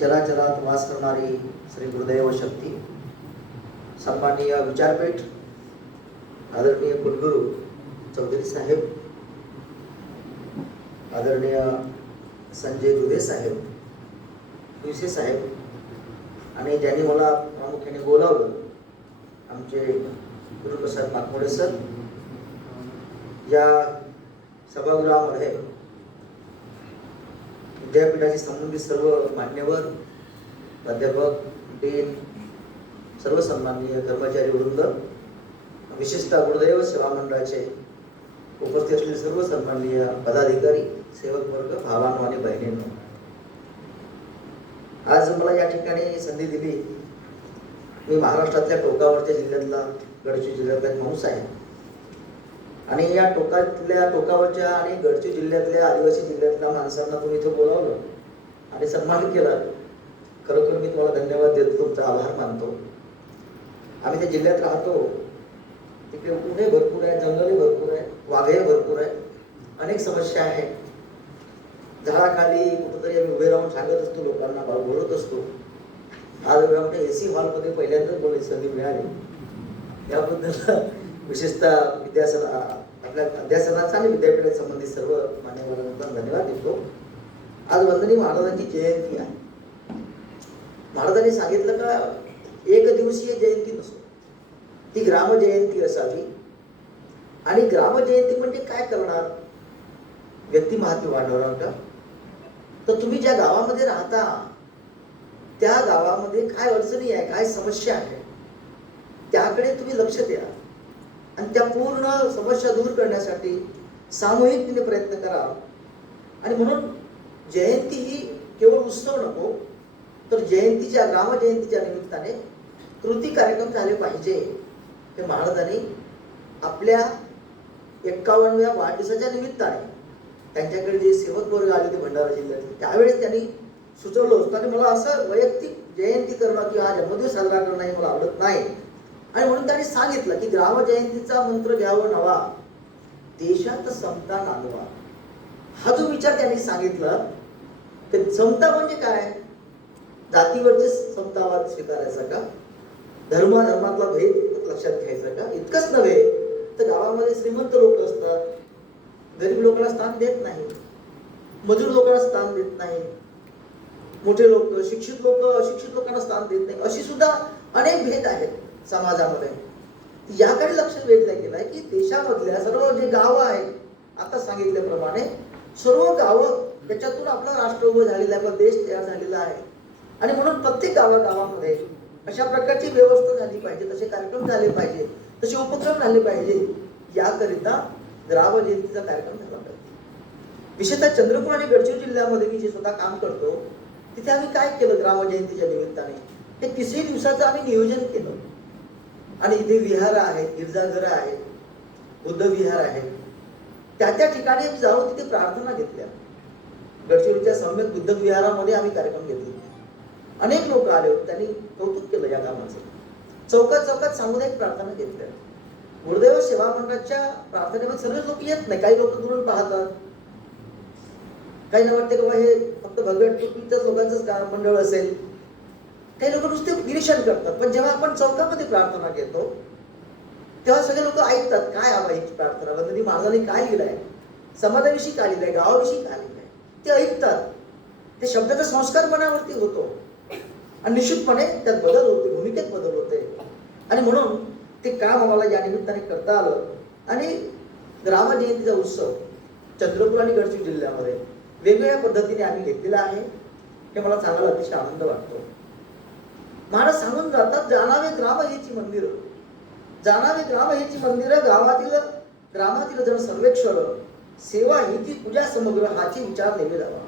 चराचरात वास करणारी श्री गुरुदैव शक्ती, सन्माननीय विचारपीठ, आदरणीय कुलगुरू चौधरी साहेब, आदरणीय संजय दुधे साहेब, विसे साहेब, आणि ज्यांनी मला प्रामुख्याने बोलावलं आमचे गुरुप्रसाद नागमोडे सर, या सभागृहामध्ये विद्यापीठाशी संबंधित सर्व मान्यवर, प्राध्यापक, डीन, सर्व सन्माननीय कर्मचारी वृंद, विशेषतः गुरुदैव सेवा मंडळाचे उपस्थित असलेले सर्व सन्माननीय पदाधिकारी, सेवक वर्ग, भावांनो आणि बहिणींनो, आज मला या ठिकाणी संधी दिली. मी महाराष्ट्रातल्या टोकावरच्या जिल्ह्यातला, गडचिरोली जिल्ह्यातला एक माणूस आहे आणि या टोकावरच्या आणि गडचिरोली जिल्ह्यातल्या, आदिवासी जिल्ह्यातल्या माणसांना तुम्ही इथे बोलावलं आणि सन्मान केला. खरोखर मी तुम्हाला धन्यवाद देतो, तुमचा आभार मानतो. आम्ही त्या जिल्ह्यात राहतो, तिकडे उन्हे भरपूर आहे, जंगले भरपूर आहे, वाघे भरपूर आहे, अनेक समस्या आहेत. झाडाखाली कुठंतरी आम्ही उभे राहून सांगत असतो, लोकांना बोलत असतो. आज आमच्या AC हॉलमध्ये पहिल्यांदाच बोलायची संधी मिळाली. याबद्दल विशेषतः आपल्या अध्यासनाचा आणि विद्यापीठाशी संबंधित सर्व मान्यवरांना धन्यवाद देतो. आज वंदनीय महाराजांची जयंती आहे. महाराजांनी सांगितलं का एक दिवसीय जयंती नसो, ती ग्रामजयंती असावी. आणि ग्रामजयंती म्हणजे काय करणार? व्यक्ती महात्म्य वाढवणार का? तर तुम्ही ज्या गावामध्ये राहता त्या गावामध्ये काय अडचणी आहे, काय समस्या आहे, त्याकडे तुम्ही लक्ष द्या आणि त्या पूर्ण समस्या दूर करण्यासाठी सामूहिकपणे प्रयत्न करा. आणि म्हणून जयंती ही केवळ उत्सव नको, तर जयंतीच्या, ग्रामजयंतीच्या निमित्ताने कृती कार्यक्रम झाले पाहिजे. हे महाराजांनी आपल्या 51व्या वाढदिवसाच्या निमित्ताने त्यांच्याकडे जे सेवक वर्ग आले होते भंडारा जिल्ह्यातले, त्यावेळेस त्यांनी सुचवलं होतं. आणि मला असं वैयक्तिक जयंती करणं किंवा जन्मदिवस साजरा करणं हे मला आवडत नाही. आणि म्हणून त्यांनी सांगितलं की ग्रामजयंतीचा मंत्र घ्यावा नवा, देशात समता नांदवा. हा जो विचार त्यांनी सांगितला, की समता म्हणजे काय? जातीवरचे समतावाद स्वीकारायचा का? धर्मातला भेद लक्षात घ्यायचा का? इतकंच नव्हे तर गावामध्ये श्रीमंत लोक असतात, गरीब लोकांना स्थान देत नाही, मजूर लोकांना स्थान देत नाही, मोठे लोक, शिक्षित लोक अशिक्षित लोकांना स्थान देत नाही, अशी सुद्धा अनेक भेद आहेत समाजामध्ये. याकडे लक्ष वेधलं गेलं आहे की देशामधल्या सर्व जे गावं आहेत, आता सांगितल्याप्रमाणे सर्व गावं, त्याच्यातून आपला राष्ट्र उभं झालेला आहे, आपला देश तयार झालेला आहे. आणि म्हणून प्रत्येक गावागावामध्ये अशा प्रकारची व्यवस्था झाली पाहिजे, तसे कार्यक्रम झाले पाहिजे, तसे उपक्रम झाले पाहिजे. याकरिता ग्रामजयंतीचा कार्यक्रम झाला पाहिजे. विशेषतः चंद्रपूर आणि गडचिरोली जिल्ह्यामध्ये मी जे स्वतः काम करतो, तिथे आम्ही काय केलं ग्रामजयंतीच्या निमित्ताने, हे 3 दिवसाचं आम्ही नियोजन केलं. आणि इथे विहार आहेत, गिरजाघरं आहेत, बुद्ध विहार आहेत, त्या ठिकाणी आम्ही जाऊन तिथे प्रार्थना घेतल्या. गडचिरोलीच्या सम्यक बुद्ध विहारामध्ये आम्ही कार्यक्रम घेतले. अनेक लोक आले होते, त्यांनी कौतुक केलं या कामाचं. चौकात चौकात सामुदायिक प्रार्थना घेतल्या. गुरुदैव सेवा मंडळाच्या प्रार्थनेमध्ये सर्व लोक येत नाही, काही लोक दुरून पाहतात, काही ना वाटते की हे फक्त भगव्या टोपीच्याच लोकांचंच मंडळ असेल, काही लोक नुसते निरीक्षण करतात. पण जेव्हा आपण चौकामध्ये प्रार्थना घेतो तेव्हा सगळे लोक ऐकतात, काय हवं ही प्रार्थना, वंदनीय महाराजांनी काय लिहिलंय, समाजाविषयी काय लिहिलंय, गावाविषयी काय लिहिलंय, ते ऐकतात. ते शब्दाचा संस्कार मनावरती होतो आणि निश्चितपणे त्यात बदल होते, भूमिकेत बदल होते. आणि म्हणून ते काम आम्हाला या निमित्ताने करता आलं. आणि ग्रामजयंतीचा उत्सव चंद्रपूर आणि गडचिरोली जिल्ह्यामध्ये वेगवेगळ्या पद्धतीने आम्ही घेतलेला आहे. हे मला सांगायला अतिशय आनंद वाटतो. महाराज सांगून जातात, जाणावे ग्राम हेची मंदिरं, जाणावे ग्राम हेची मंदिरं, ग्रामातील जण सर्वेक्षर, सेवा हिची पूजा समग्र, हाची विचार नेवे जावा.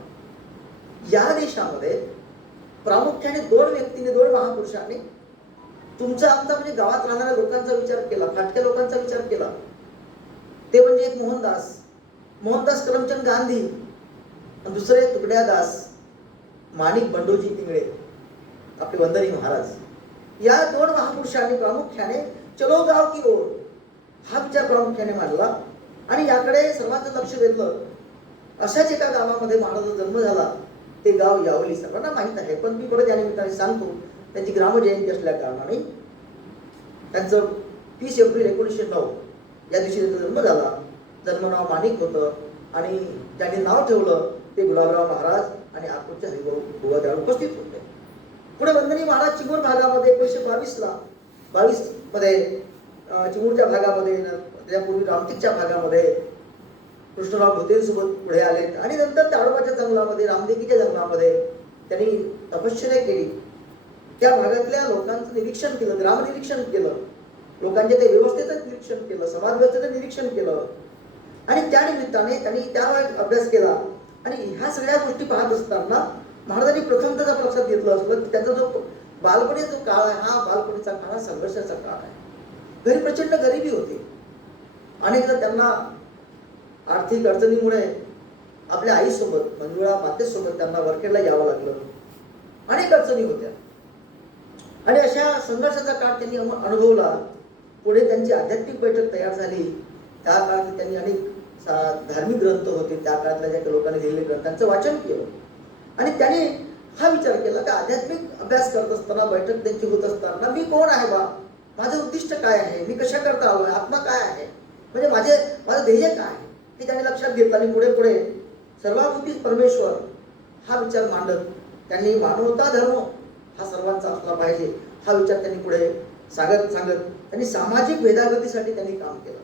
या देशामध्ये प्रामुख्याने 2 व्यक्तीने, 2 महापुरुषांनी तुमचा आमचा म्हणजे गावात राहणाऱ्या लोकांचा विचार केला, फाटक्या लोकांचा विचार केला. ते म्हणजे एक मोहनदास करमचंद गांधी आणि दुसरे तुकड्यादास माणिक बंडोजी पिंगळे, आपले वंदनीय महाराज. या 2 महापुरुषांनी प्रामुख्याने चलो गाव की ओर हा विचार प्रामुख्याने मांडला आणि याकडे सर्वांचं लक्ष वेधलं. अशाच एका गावामध्ये महाराजांचा जन्म झाला ते गाव यावली सर्वांना माहीत आहे, पण मी परत या निमित्ताने सांगतो, त्यांची ग्रामजयंती असल्या कारणाने त्यांचं 30 एप्रिल 1909 या दिवशी त्यांचा जन्म झाला. जन्मनाव माणिक होतं आणि ज्यांनी नाव ठेवलं ते गुलाबराव महाराज आणि आकुरचे हरिभाऊ बुवा त्यावेळी उपस्थित होते. पुढे वंदनी महाराज चिमूर भागामध्ये 1922 मध्ये चिमूरच्या भागामध्ये, त्यापूर्वी रामटेकच्या भागामध्ये कृष्णराव भोतेंसोबत पुढे आले आणि नंतर ताडोबाच्या जंगलामध्ये, रामदेवीच्या जंगलामध्ये त्यांनी तपश्चर्या केली. त्या भागातल्या लोकांचं निरीक्षण केलं, ग्रामनिरीक्षण केलं, लोकांच्या त्या व्यवस्थेचं निरीक्षण केलं, समाज व्यवस्थेचं निरीक्षण केलं आणि त्या निमित्ताने त्यांनी त्यावर अभ्यास केला. आणि ह्या सगळ्या गोष्टी पाहत असताना महाराजांनी प्रथमतः लक्षात घेतलं असलं की त्यांचा जो बालपणी जो काळ आहे, हा बालपणीचा काळ हा संघर्षाचा काळ आहे. घरी प्रचंड गरिबी होती. अनेकदा त्यांना आर्थिक अडचणीमुळे आपल्या आईसोबत, मंजुळा मातेसोबत त्यांना वरखेडला यावं लागलं. अनेक अडचणी होत्या आणि अशा संघर्षाचा काळ त्यांनी अनुभवला. पुढे त्यांची आध्यात्मिक बैठक तयार झाली. त्या काळात त्यांनी अनेक धार्मिक ग्रंथ होते, त्या काळातल्या ज्या लोकांनी लिहिलेले ग्रंथांचं वाचन केलं आणि त्याने हा विचार केला की आध्यात्मिक अभ्यास करत असताना, बैठक त्यांची होत असताना, मी कोण आहे बा, माझं उद्दिष्ट काय आहे, मी कशा करता आलोय, आत्मा काय आहे, म्हणजे माझं ध्येय काय आहे, हे त्याने लक्षात घेतलं. आणि पुढे पुढे सर्वाभूती परमेश्वर हा विचार मांडत त्यांनी मानवता धर्म हा सर्वांचा असला पाहिजे हा विचार त्यांनी पुढे सांगत त्यांनी सामाजिक भेदाभेदीसाठी त्यांनी काम केलं.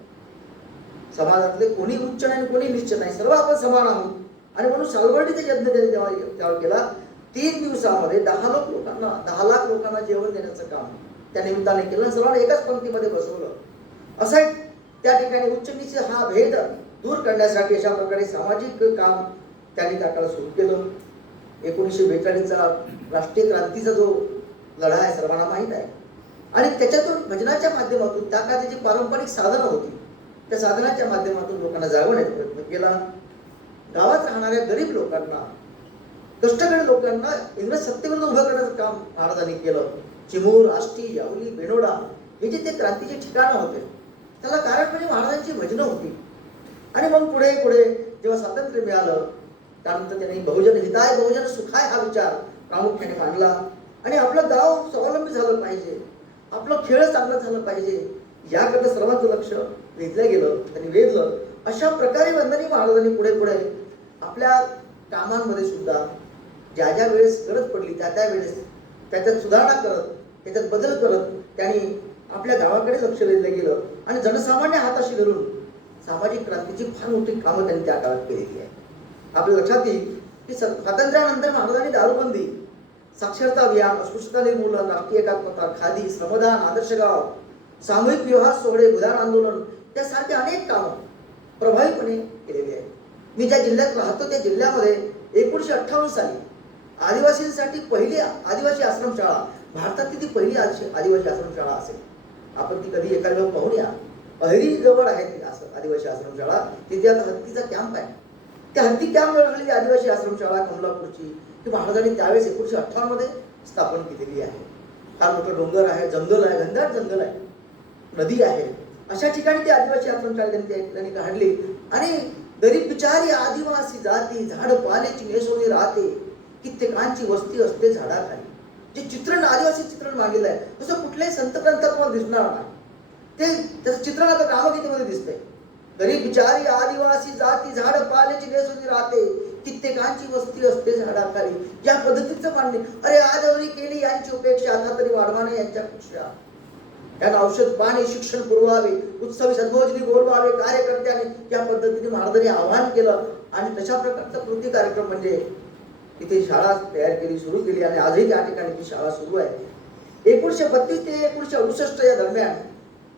समाजातले कोणी उच्च नाही, कोणी निच्च नाही, सर्व आपण समान आहोत आणि म्हणून सालवर्डीचा यज्ञ त्यांनी त्यावर केला. 3 दिवसामध्ये 10 लाख लोकांना जेवण देण्याचं काम त्या निमित्ताने केलं. सर्वांना एकाच पंक्तीमध्ये बसवलं. असं त्या ठिकाणी उच्च नीच हा भेद दूर करण्यासाठी अशा प्रकारे सामाजिक काम त्यांनी त्या काळात सुरू केलं. 1942चा राष्ट्रीय क्रांतीचा जो लढा आहे सर्वांना माहीत आहे आणि त्याच्यातून भजनाच्या माध्यमातून त्या काळाची जी पारंपरिक साधनं होती त्या साधनाच्या माध्यमातून लोकांना जागवण्याचा प्रयत्न केला. गावात राहणाऱ्या गरीब लोकांना, कष्टकरी लोकांना इंग्रज सत्तेविरुद्ध उभं करण्याचं काम महाराजांनी केलं. चिमूर, आष्टी, यावली, बेनोडा हे जे ते क्रांतीचे ठिकाणं होते त्याला कारण म्हणजे महाराजांची भजनं होती. आणि मग पुढे जेव्हा स्वातंत्र्य मिळालं त्यानंतर त्यांनी बहुजन हिताय बहुजन सुखाय हा विचार प्रामुख्याने मांडला आणि आपलं गाव स्वावलंबी झालं पाहिजे, आपलं खेळ चांगलं झालं पाहिजे याकडे सर्वांचं लक्ष वेधलं गेलं आणि वेधलं. अशा प्रकारे वंदनी महाराजांनी पुढे आपल्या कामांमध्ये सुद्धा ज्या ज्या वेळेस गरज पडली त्या वेळेस त्याच्यात सुधारणा करत, त्याच्यात बदल करत त्यांनी आपल्या गावाकडे लक्ष वेधलं गेलं आणि जनसामान्य हाताशी धरून सामाजिक क्रांतीची फार मोठी कामं त्यांनी त्या काळात केलेली आहे. आपल्या लक्षात येईल की स्वातंत्र्यानंतर महाराजांनी दारूबंदी, साक्षरता अभियान, अस्पृश्यता निर्मूलन, राष्ट्रीय एकात्मता, खादी, श्रमदान, आदर्श गाव, सामूहिक विवाह सोहळे, उदाहरण आंदोलन यासारखे अनेक कामं प्रभावीपणे केलेली आहेत. मी ज्या जिल्ह्यात राहतो त्या जिल्ह्यामध्ये 1958 साली आदिवासींसाठी पहिली आदिवासी आश्रमशाळा, भारतातली ती पहिली आदिवासी आश्रमशाळा असेल. आपण ती कधी एखाद्या वेळेस पाहून या. अहेरी जवळ आहे ती आदिवासी आश्रमशाळा. तिथे आता हत्तीचा कॅम्प आहे. त्या हत्ती कॅम्प झालेली आदिवासी आश्रमशाळा कमलापूरची ती महाराजांनी त्यावेळेस 1958 मध्ये स्थापन केलेली आहे. फार मोठं डोंगर आहे, जंगल आहे, घनदाट जंगल आहे, नदी आहे. अशा ठिकाणी ती आदिवासी आश्रमशाळा त्यांनी काढली आणि गरीब बिचारी आदिवासी जाती झाड पाल्याची नेसोनी राहते, कित्येकांची वस्ती असते झाडाखाली. जे चित्रण आदिवासी चित्रण मांडलेलं आहे तसं कुठल्याही संत ग्रंथात तुम्हाला दिसणार नाही. ते त्याचं चित्रण आता रामगीतेमध्ये दिसतंय. गरीब बिचारी आदिवासी जाती झाड पाल्याची नेसोनी राहते, कित्येकांची वस्ती असते झाडाखाली. या पद्धतीचं मांडणे. अरे आजवरी केली यांची उपेक्षा, आता तरी वाढवाने यांच्यापेक्षा. त्यांना औषध पाणी शिक्षण पुरवावे, उत्सवी सद्भोजनी बोलवावे कार्यकर्त्यांनी या पद्धतीने महाराजांनी आवाहन केलं आणि तशा प्रकारचा कृती कार्यक्रम म्हणजे तिथे शाळा तयार केली, सुरू केली आणि आजही त्या ठिकाणी ती शाळा सुरू आहे. 1932 ते 1968 या दरम्यान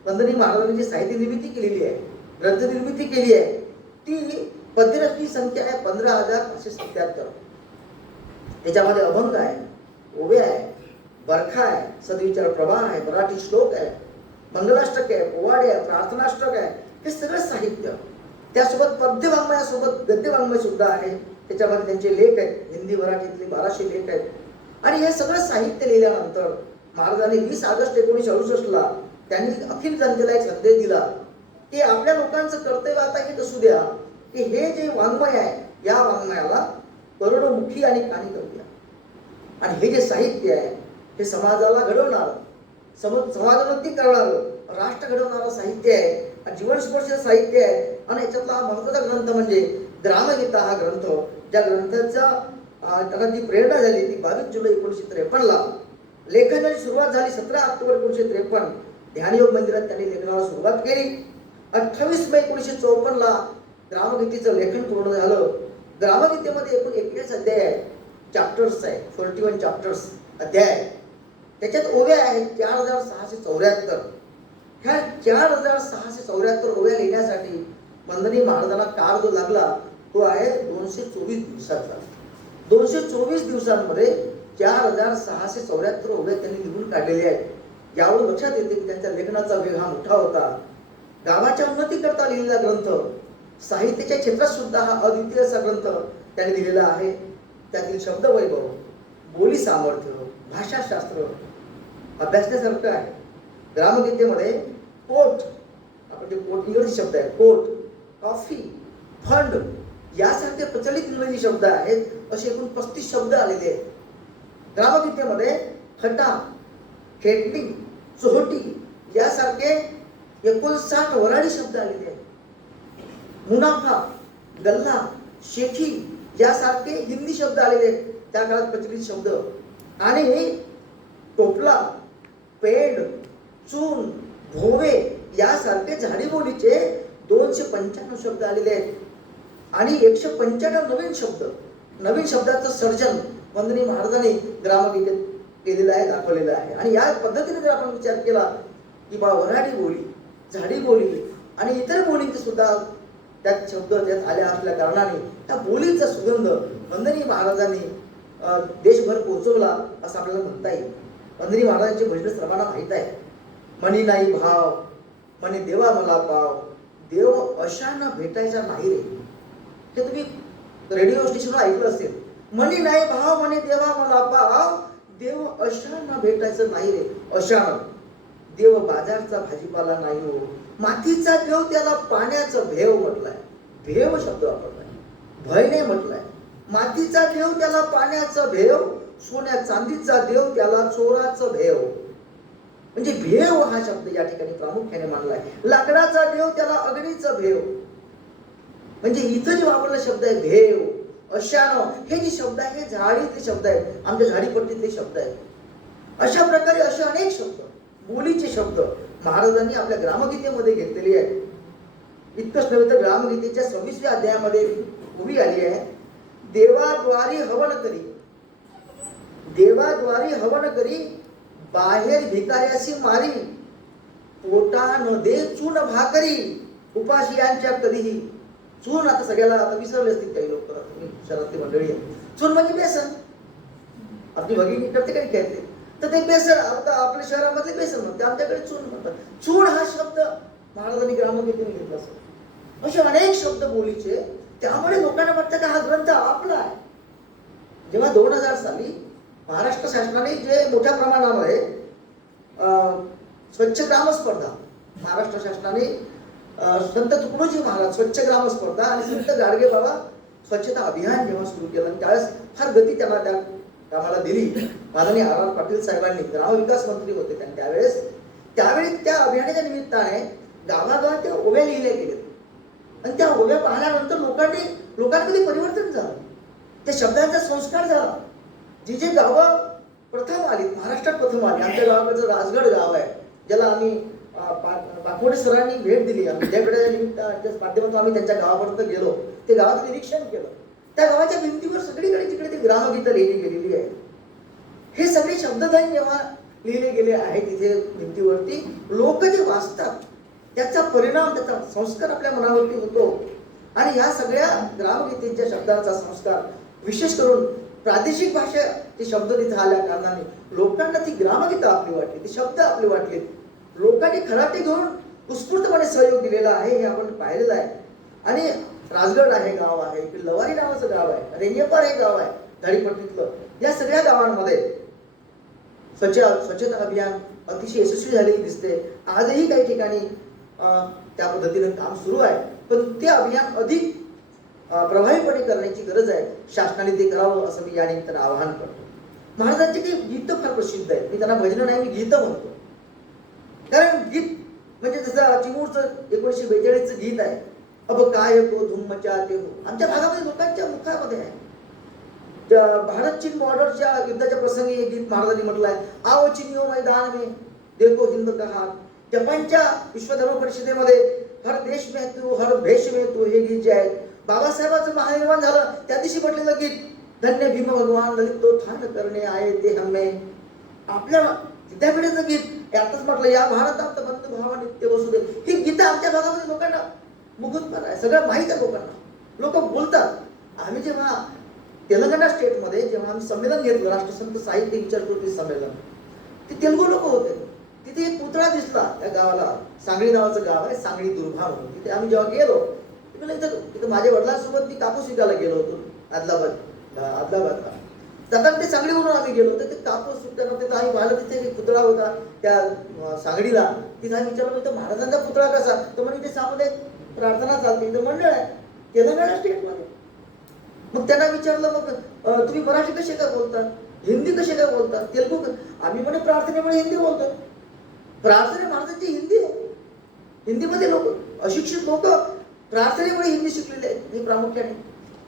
वंदनी महाराजांनी जी साहित्य निर्मिती केलेली आहे, ग्रंथ निर्मिती केली आहे, ती पद्यरचनी संख्या आहे 15,577. त्याच्यामध्ये अभंग आहे, ओव्या आहे, बरखा आहे, सद्विचार प्रवाह आहे, मराठी श्लोक आहे, मंगलाष्टक आहे, पोवाडे आहे, प्रार्थनाष्टक आहे. हे सगळं साहित्य त्यासोबत पद्यवाङ्मयासोबत गद्यवाङ्मय सुद्धा आहे. त्याच्यामध्ये त्यांचे लेख आहेत, हिंदी मराठीतले 1200 लेख आहेत आणि हे सगळं साहित्य लिहिल्यानंतर महाराजांनी 20 ऑगस्ट 1968 त्यांनी अखिल जनतेला एक संदेश दिला की आपल्या लोकांचं कर्तव्य आता हे असू द्या की हे जे वाङ्मय आहे या वाङ्मयाला करोडमुखी आणि कानी करूया. आणि हे जे साहित्य आहे हे समाजाला घडवणार, समाजोन्नती करणारं, राष्ट्र घडवणारं साहित्य आहे आणि जीवनस्पर्शी साहित्य आहे. आणि याच्यातला महत्त्वाचा ग्रंथ म्हणजे ग्रामगीता हा ग्रंथ, ज्या ग्रंथाचा त्यांना जी प्रेरणा झाली ती 22 जुलै 1953ला लेखनाची सुरुवात झाली. 17 ऑक्टोबर 1953 ध्यानयोग मंदिरात त्यांनी लेखनाला सुरुवात केली. 28 मे 1954ला ग्रामगीतेचं लेखन पूर्ण झालं. ग्रामगीतेमध्ये एकूण 21 अध्याय आहे, चॅप्टर्स आहे, 41 चॅप्टर्स अध्याय. त्याच्यात ओव्या आहेत 4674. ह्या 4674 ओव्या लिहिण्यासाठी मंदनी महाराजांना काळ जो लागला तो आहे 224 दिवसाचा. 224 दिवसांमध्ये 4674 ओव्या त्यांनी लिहून काढलेले आहेत. यावरून लक्षात येते की त्यांच्या लेखनाचा वेग हा मोठा होता. गावाच्या उन्नतीकरता लिहिलेला ग्रंथ, साहित्याच्या क्षेत्रात सुद्धा हा अद्वितीय असा ग्रंथ त्यांनी लिहिलेला आहे. त्यातील शब्दवैभव, बोली सामर्थ्य, भाषाशास्त्र अभ्यासण्यासारखं आहे. ग्रामगीतेमध्ये कोट, आपण जे कोट इंग्रजी शब्द आहे, कोट, कॉफी, फंड यासारखे प्रचलित इंग्रजी शब्द आहेत. असे एकूण 35 शब्द आलेले आहेत. ग्रामगीतेमध्ये खटा, खेटणी, चोहटी यासारखे 59 वऱ्हाडी शब्द आलेले आहेत. मुनाफा, गल्ला, शेखी यासारखे हिंदी शब्द आलेले आहेत, त्या काळात प्रचलित शब्द. आणि टोपला, पेंड, चून, भोवे यासारखे झाडीबोलीचे 295 शब्द आलेले आहेत. आणि 195 नवीन शब्दाचं सर्जन वंदनी महाराजांनी ग्रामगीतेत केलेलं आहे, दाखवलेलं आहे. आणि या पद्धतीने जर आपण विचार केला की वऱ्हाडी बोली, झाडी बोली आणि इतर बोलींचे सुद्धा त्यात शब्द त्यात आले असल्या कारणाने त्या बोलीचा सुगंध वंदनी महाराजांनी देशभर पोहोचवला असं आपल्याला म्हणता येईल. वंदनी महाराजांची भजनं सर्वांना माहीत आहे. मनी नाही भाव, मनी देवा मला पाव, देव अशांना भेटायचा नाही रे. हे तुम्ही रेडिओ स्टेशनवर ऐकलं असेल. मनी नाही भाव, मनी देवा मला पाव, देव अशांना भेटायचं नाही रे. अशानं देव बाजारचा भाजीपाला नाही हो, मातीचा देव त्याला पाण्याचं भेव म्हटलाय. भेव शब्द वापरलाय, भय नाही म्हटलाय. मातीचा देव त्याला पाण्याचं भेव, सोन्या चांदीचा देव त्याला चोराचं भेव. म्हणजे भेव हा शब्द या ठिकाणी प्रामुख्याने मानलाय. लाकडाचा देव त्याला अग्नीचं भेव. म्हणजे इथं जे वापरलेला शब्द आहे भेव, अशानं, हे जे शब्द आहे हे झाडीतले शब्द आहेत, आमच्या झाडीपट्टीतले शब्द आहेत. अशा प्रकारे असे अनेक शब्द, बोलीचे शब्द महाराजांनी आपल्या ग्रामगीतेमध्ये घेतलेले आहेत. इतकंच नव्हे तर ग्रामगीतेच्या 26व्या अध्यायामध्ये उभी आली आहे. देवाद्वारी हवन करी, देवाद्वारी हवन करी, बाहेर भिकाऱ्यासी मारी, पोटा न दे चून भाकरी, उपाशियांच्या कधीही. चून आता सगळ्याला आता विसरले असतील काही लोक, शहरातली मंडळी आहे. चून म्हणजे बेसन, आपली भगिनी प्रत्येकाने खेळते, तर ते बेसन आता आपल्या शहरामधले बेसन म्हणते, आमच्याकडे चून म्हणतात. चून हा शब्द महाराजांनी ग्रामगीतेने घेतला असेल. असे अनेक शब्द बोलीचे. त्यामुळे लोकांना वाटतं की हा ग्रंथ आपला आहे. जेव्हा 2000 साली महाराष्ट्र शासनाने जे मोठ्या प्रमाणामध्ये स्वच्छ ग्राम स्पर्धा, महाराष्ट्र शासनाने संत तुकडोजी महाराज स्वच्छ ग्राम स्पर्धा आणि संत गाडगे बाबा स्वच्छता अभियान जेव्हा सुरू केलं, त्यावेळेस फार गती त्यांना त्या कामाला दिली. माननीय आर पाटील साहेबांनी, ग्रामविकास मंत्री होते त्यावेळी त्या अभियानाच्या निमित्ताने गावागावात त्या ओव्या लिहिल्या गेल्या. आणि त्या ओव्या पाहिल्यानंतर लोकांमध्ये परिवर्तन झालं. त्या शब्दांचा संस्कार झाला. जी गावं प्रथम आली, महाराष्ट्रात प्रथम आली. आमच्या गावाकडचं राजगड गाव आहे, ज्याला आम्ही पाखोडे सरांनी भेट दिली. विद्यापीठाच्या निमित्ताच्या माध्यमातून आम्ही त्यांच्या गावापर्यंत गेलो, ते गावाचं निरीक्षण केलं. त्या गावाच्या भिंतीवर सगळीकडे तिकडे ती ग्रामगीतं लिहिली गेलेली आहे. हे सगळे शब्दधन जेव्हा लिहिले गेले आहे तिथे भिंतीवरती, लोक जे वाचतात त्याचा परिणाम, त्याचा संस्कार आपल्या मनावरती होतो. आणि या सगळ्या ग्रामगीतेच्या शब्दांचा संस्कार, विशेष करून प्रादेशिक भाषेचे शब्द तिथे आल्या कारणाने लोकांना ती ग्रामगीतं आपली वाटली, ती शब्द आपले वाटले. लोकांनी खराटे घेऊन उत्स्फूर्तपणे सहयोग दिलेला आहे, हे आपण पाहिलेलं आहे. आणि राजगड आहे गाव आहे, लवारी नावाचं गाव आहे, रेंगेपार हे गाव आहे झाडीपट्टीतलं. या सगळ्या गावांमध्ये स्वच्छता अभियान अतिशय यशस्वी झालेली दिसते. आजही काही ठिकाणी त्या पद्धतीने काम सुरू आहे. पण ते अभियान अधिक प्रभावीपणे करण्याची गरज आहे. शासनाने ते करावं असं मी या निमित्तानं आवाहन करतो. महाराजांची काही गीतं फार प्रसिद्ध आहेत. मी त्यांना भजनं नाही, मी गीतं म्हणतो. कारण गीत म्हणजे जसं चिमूरचं 1942चं गीत आहे, अब काय तो धूम मचाते हो, आमच्या भागामध्ये लोकांच्या मुखामध्ये आहे. भारत चीन बॉर्डरच्या युद्धाच्या प्रसंगी हे गीत महाराजांनी म्हटलं आहे, आओ चिनियो मैदान में देखो हिंद का हात. जपानच्या विश्व धर्म परिषदेमध्ये हर देश में तू हर भेष में तू हे गीत जे आहे, बाबासाहेबांचं महानिर्वाण झालं त्या दिवशी म्हटलेलं गीत, धन्य भीम भगवान ललित तो ठाण करणे आहे ते हम्मे. आपल्या विद्यापीठाचं गीत यातच म्हटलं, या भारतात बंधू भावा नित्य वसुदेव. ही गीतं आमच्या भागामध्ये लोकांना मुखोद्गत आहे, सगळं माहीत आहे लोकांना. लोक बोलतात. आम्ही जेव्हा तेलंगणा स्टेटमध्ये जेव्हा आम्ही संमेलन घेतलं, राष्ट्रसंत साहित्य विचारकृती संमेलन, ते तेलुगू लोक होते. तिथे एक पुतळा दिसला त्या गावाला, सांगली नावाचं गाव आहे, सांगली दुर्भा म्हणून. तिथे आम्ही जेव्हा गेलो, तिथं माझ्या वडिलांसोबत मी कापूस विकायला गेलो होतो आदलाबादला. जाताना ते सांगलीवरून आम्ही गेलो होतो. ते कापूस विकताना तिथं आम्ही पाहिलं, तिथे एक पुतळा होता त्या सांगलीला. तिथं आम्ही विचारलं, तर महाराजांचा पुतळा कसा? तर म्हणजे ते सामध्ये प्रार्थना चालते, इथं मंडळ आहे तेलंगणा स्टेटमध्ये. मग त्यांना विचारलं, मग तुम्ही मराठी कसे काय बोलतात, हिंदी कसे काय बोलतात, तेलुगू? आम्ही म्हणे प्रार्थनेमुळे हिंदी बोलतो. प्रार्थना महाराजांची हिंदी आहे. हिंदीमध्ये लोक, अशिक्षित लोक प्रार्थनेमुळे हिंदी शिकलेले आहेत. हे प्रामुख्याने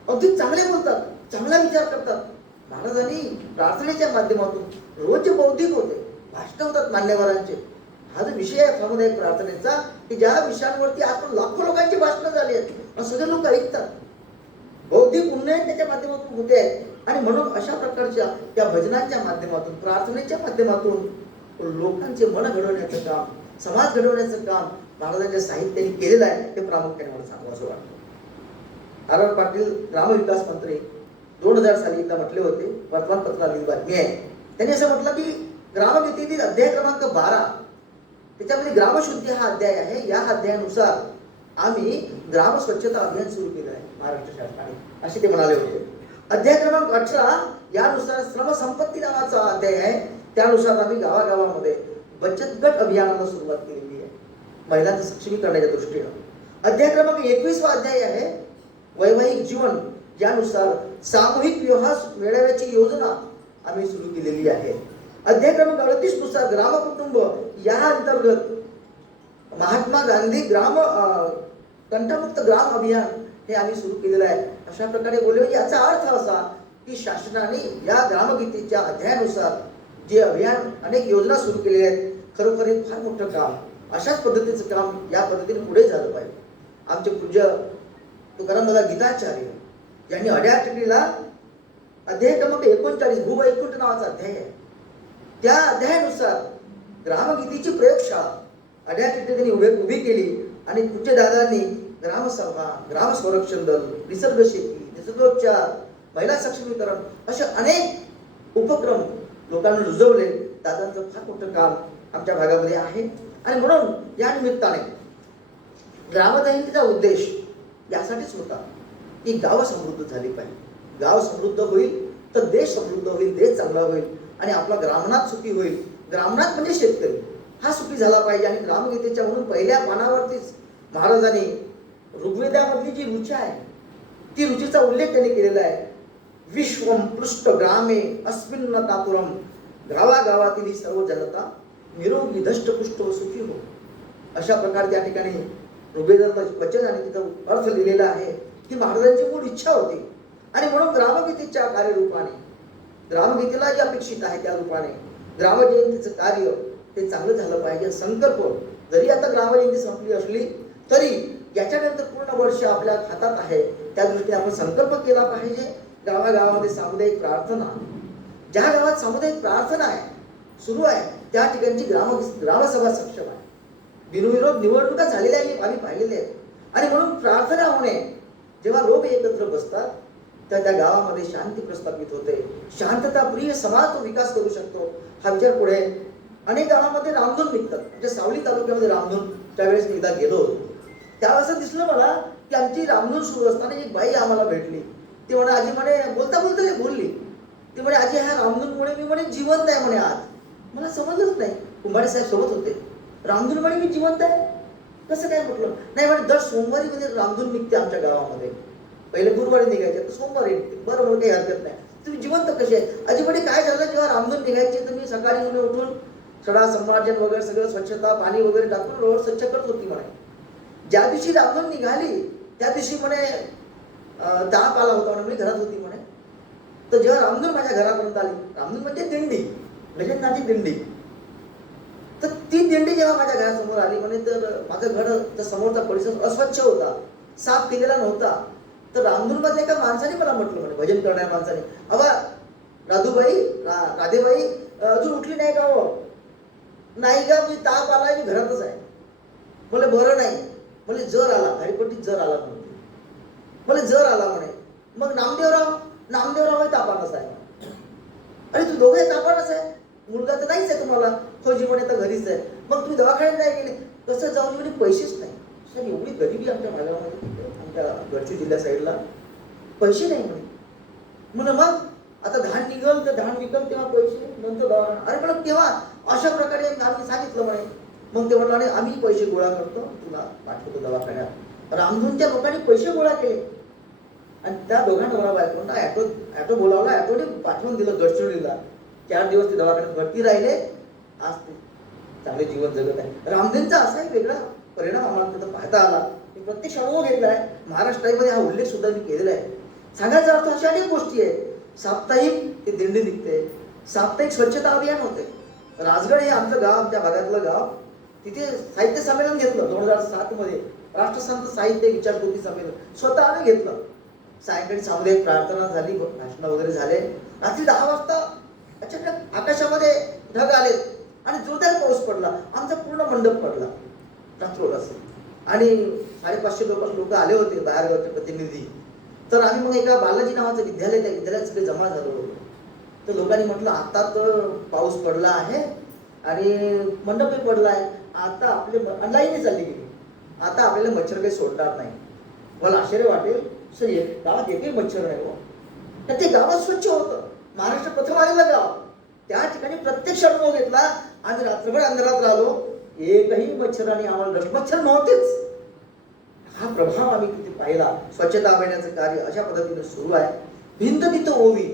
अगदी चांगले बोलतात, चांगला विचार करतात. महाराजांनी प्रार्थनेच्या माध्यमातून रोज जे बौद्धिक होते, भाषण होतात मान्यवरांचे. हा जो विषय आहे सामुदायिक प्रार्थनेचा, की ज्या विषयांवरती आज लाखो लोकांची भाषणं झाली आहेत, सगळे लोक ऐकतात. बौद्धिक उन्नयन त्याच्या माध्यमातून होते आहे. आणि म्हणून अशा प्रकारच्या त्या भजनांच्या माध्यमातून, प्रार्थनेच्या माध्यमातून लोकांचे मन घडवण्याचं काम, समाज घडवण्याचं काम महाराजांच्या साहित्याने केलेलं आहे. ते प्रामुख्याने मला सांगू असं वाटतं. आर पाटील ग्रामविकास मंत्री 2000 साली एकदा म्हटले होते, वर्तमानपत्रातील बातमी आहे. त्यांनी असं म्हटलं की ग्रामगीतेतील अध्याय क्रमांक 12 त्याच्यामध्ये ग्रामशुद्धी हा अध्याय आहे. या अध्यायानुसार आम्ही ग्राम स्वच्छता अभियान सुरू केलं आहे महाराष्ट्र शासनाने, असे ते म्हणाले होते. अध्याय क्रमांक 18 यानुसार श्रमसंपत्ती नावाचा अध्याय आहे. त्यानुसार आम्ही गावागावामध्ये बचत गट अभियानाला सुरुवात केलेली आहे महिलांचं सक्षमीकरणाच्या दृष्टीनं. अध्याय क्रमांक 21 अध्याय आहे वैवाहिक जीवन. यानुसार सामूहिक विवाह मेळाव्याची योजना आम्ही सुरू केलेली आहे. अध्याय क्रमांक 38 नुसार ग्रामकुटुंब या अंतर्गत महात्मा गांधी कंठमुक्त ग्राम अभियान हे आम्ही सुरू केलेलं आहे. अशा प्रकारे बोलले. याचा अर्थ असा की शासनाने या ग्रामगीतेच्या अध्यायानुसार जे अभियान, अनेक योजना सुरू केलेल्या आहेत. खरोखर हे फार मोठं काम, अशाच पद्धतीचं काम या पद्धतीने पुढे झालं पाहिजे. आमचे पूज्य तुकारामदादा गीताचार्य यांनी अड्याटिटीला अध्याय क्रमांक 39 भूवैकुंठ नावाचा अध्याय आहे. त्या अध्यायानुसार ग्रामगीतेची प्रयोगशाळा अड्याटिटी त्यांनी उभी केली. आणि पूज्य दादांनी ग्रामसभा, ग्राम संरक्षण दल, निसर्ग शेती, निसर्गोपचार, महिला सक्षमीकरण असे अनेक उपक्रम लोकांना रुजवले. दादांचं फार मोठं काम आमच्या भागामध्ये आहे. आणि म्हणून या निमित्ताने ग्रामदहिनीचा उद्देश यासाठीच होता की गाव समृद्ध झाली पाहिजे. गाव समृद्ध होईल तर देश समृद्ध होईल, देश चांगला होईल आणि आपला ग्रामनाथ सुखी होईल. ग्रामनाथ म्हणजे शेतकरी, हा सुखी झाला पाहिजे. आणि ग्रामगीतेच्या म्हणून पहिल्या पानावरतीच महाराजांनी ऋग्वेदामधली जी रुची आहे ती रुचीचा उल्लेख त्यांनी केलेला आहे. विश्वम पृष्ठ ग्रामे अस्मिन्न तातुरम, गावागावातील ही सर्व जनता निरोगी धष्टपुष्ट व सुखी हो. अशा प्रकारे त्या ठिकाणी ऋग्वेदाचं वचन आणि तिथं अर्थ लिहिलेला आहे की महाराजांची मूळ इच्छा होती. आणि म्हणून ग्रामगीतेच्या कार्यरूपाने, ग्रामगीतेला जे अपेक्षित आहे त्या रूपाने ग्रामजयंतीचं कार्य ते चांगलं झालं पाहिजे. संकल्प जरी आता ग्रामजयंती संपली असली तरी याच्यानंतर पूर्ण वर्ष आपल्या हातात आहे. त्या दृष्टीने आपण संकल्प केला पाहिजे. गावागावामध्ये सामुदायिक प्रार्थना, ज्या गावात सामुदायिक प्रार्थना आहे सुरू आहे त्या ठिकाणची ग्रामसभा सक्षम आहे. बिनविरोध निवडणुका झालेल्या आम्ही पाहिलेल्या आहेत. आणि म्हणून प्रार्थना होणे, जेव्हा लोक एकत्र बसतात तर त्या गावामध्ये शांती प्रस्थापित होते. शांतताप्रिय समाज तो विकास करू शकतो. हा विचार पुढे अनेक गावामध्ये रामधून निघतात. म्हणजे सावली तालुक्यामध्ये रामधून त्यावेळेस मी एकदा गेलो होतो. त्यावेळेस असं दिसलं मला की आमची रामधून सुरू असताना एक बाई आम्हाला भेटली. ती म्हणे, आजी म्हणे, बोलता बोलता ते बोलली, ती म्हणे, आजी ह्या रामधूनमुळे मी म्हणे जिवंत आहे म्हणे. आज मला समजलंच नाही. कुंभारे साहेब सोबत होते. रामधून म्हणे मी जिवंत आहे कसं काय? म्हटलं नाही म्हणे, दर सोमवारी म्हणजे रामधून निघते आमच्या गावामध्ये. पहिले गुरुवारी निघायचे तर सोमवारी निघते. बरं बरं, काही हरकत नाही. तुम्ही जिवंत कसे आहे अजिबात. काय झालं जेव्हा रामधून निघायची तर मी सकाळी उठून सडा संमार्जन वगैरे सगळं स्वच्छता पाणी वगैरे टाकून रोड स्वच्छ करत होती म्हणे. ज्या दिवशी रामधून निघाली त्या दिवशी म्हणे ताप आला होता म्हणे, मी घरात होती म्हणे. तर जेव्हा रामधून माझ्या घरापर्यंत आली, रामधून म्हणजे दिंडी, गजाननाची दिंडी, तर ती दिंडी जेव्हा माझ्या घरासमोर आली म्हणे तर माझं घर तर समोरचा परिसर अस्वच्छ होता, साफ केलेला नव्हता. तर रामधून मधल्या एका माणसाने मला म्हटलं म्हणे, भजन करणाऱ्या माणसाने, अवा राधूबाई राधेबाई अजून उठली नाही का हो? नाही का, मी ताप आलाय, मी घरातच आहे. मला बरं नाही, मला जर आला, हरिपट्टीत जर आला म्हणते, मला जर आला म्हणे. मग नामदेवराव तापानच आहे. अरे तू दोघे तापानच आहे, मुलगा तर नाहीच आहे तुम्हाला, फौजी म्हणे तर घरीच आहे. मग तुम्ही दवाखान्यात नाही गेले, कसं जाऊन म्हणे पैसेच नाही. सर एवढी गरिबी आमच्या भागामध्ये, आमच्या गडचिरोली जिल्ह्या साईडला पैसे नाही म्हणे. म्हणून मग आता धान निघल तर धान विकल तेव्हा पैसे, नंतर दवाखाना. अरे पण केव्हा? अशा प्रकारे आम्ही सांगितलं म्हणे. मग ते म्हटलं आणि आम्ही पैसे गोळा करतो, तुला पाठवतो दवाखान्यात. रामधूनच्या लोकांनी पैसे गोळा केले आणि त्या दोघांना नवरा बायकोंना ॲटो बोलावला, ॲटोने पाठवून दिलं गडचिरोलीला. 4 दिवस ते दवाखान्यात भरती राहिले. आज ते चांगले जीवन जगत आहे. रामधूनचा असाही वेगळा परिणाम आम्हाला तिथं पाहता आला. मी प्रत्यक्ष अनुभव घेतला आहे. महाराष्ट्रामध्ये हा उल्लेख सुद्धा मी केलेला आहे. सांगायचा अर्थ अशा अनेक गोष्टी आहेत. साप्ताहिक ते दिंडी निघते, साप्ताहिक स्वच्छता अभियान होते. राजगड हे आमचं गाव, आमच्या भागातलं गाव, तिथे साहित्य संमेलन घेतलं 2007 मध्ये. राष्ट्रसंत साहित्य विचारपूर्ती संमेलन स्वतः आम्ही घेतलं. सायंकाळी सामुदायिक प्रार्थना झाली, भाषण वगैरे झाले. रात्री 10 वाजता अचानक आकाशामध्ये ढग आले आणि जोरदार पाऊस पडला. आमचा पूर्ण मंडप पडला रात्रोरात्री. आणि 550 लोक आले होते, बाहेरगावचे प्रतिनिधी. तर आम्ही मग एका बालाजी नावाचं विद्यालय, त्या विद्यालयात सगळे जमा झालो होतो. तर लोकांनी म्हटलं आता तर पाऊस पडला आहे आणि मंडपही पडला आहे, आता आपले लाईनी चालली गेली, आता आपल्याला मच्छर काही सोडणार नाही. मला आश्चर्य वाटेल, सर गावात एकही मच्छर नाही हो. तर ते गावात स्वच्छ होतं. महाराष्ट्र प्रथम आलेलं गाव, त्या ठिकाणी प्रत्यक्ष अनुभव घेतला. आम्ही रात्रभर अंधारात राहिलो, एकही मच्छर आणि आम्हाला मच्छर नव्हतेच. हा प्रभाव आम्ही तिथे पाहिला. स्वच्छता अभियानाचं कार्य अशा पद्धतीने सुरू आहे. भिंत तिथं ओवी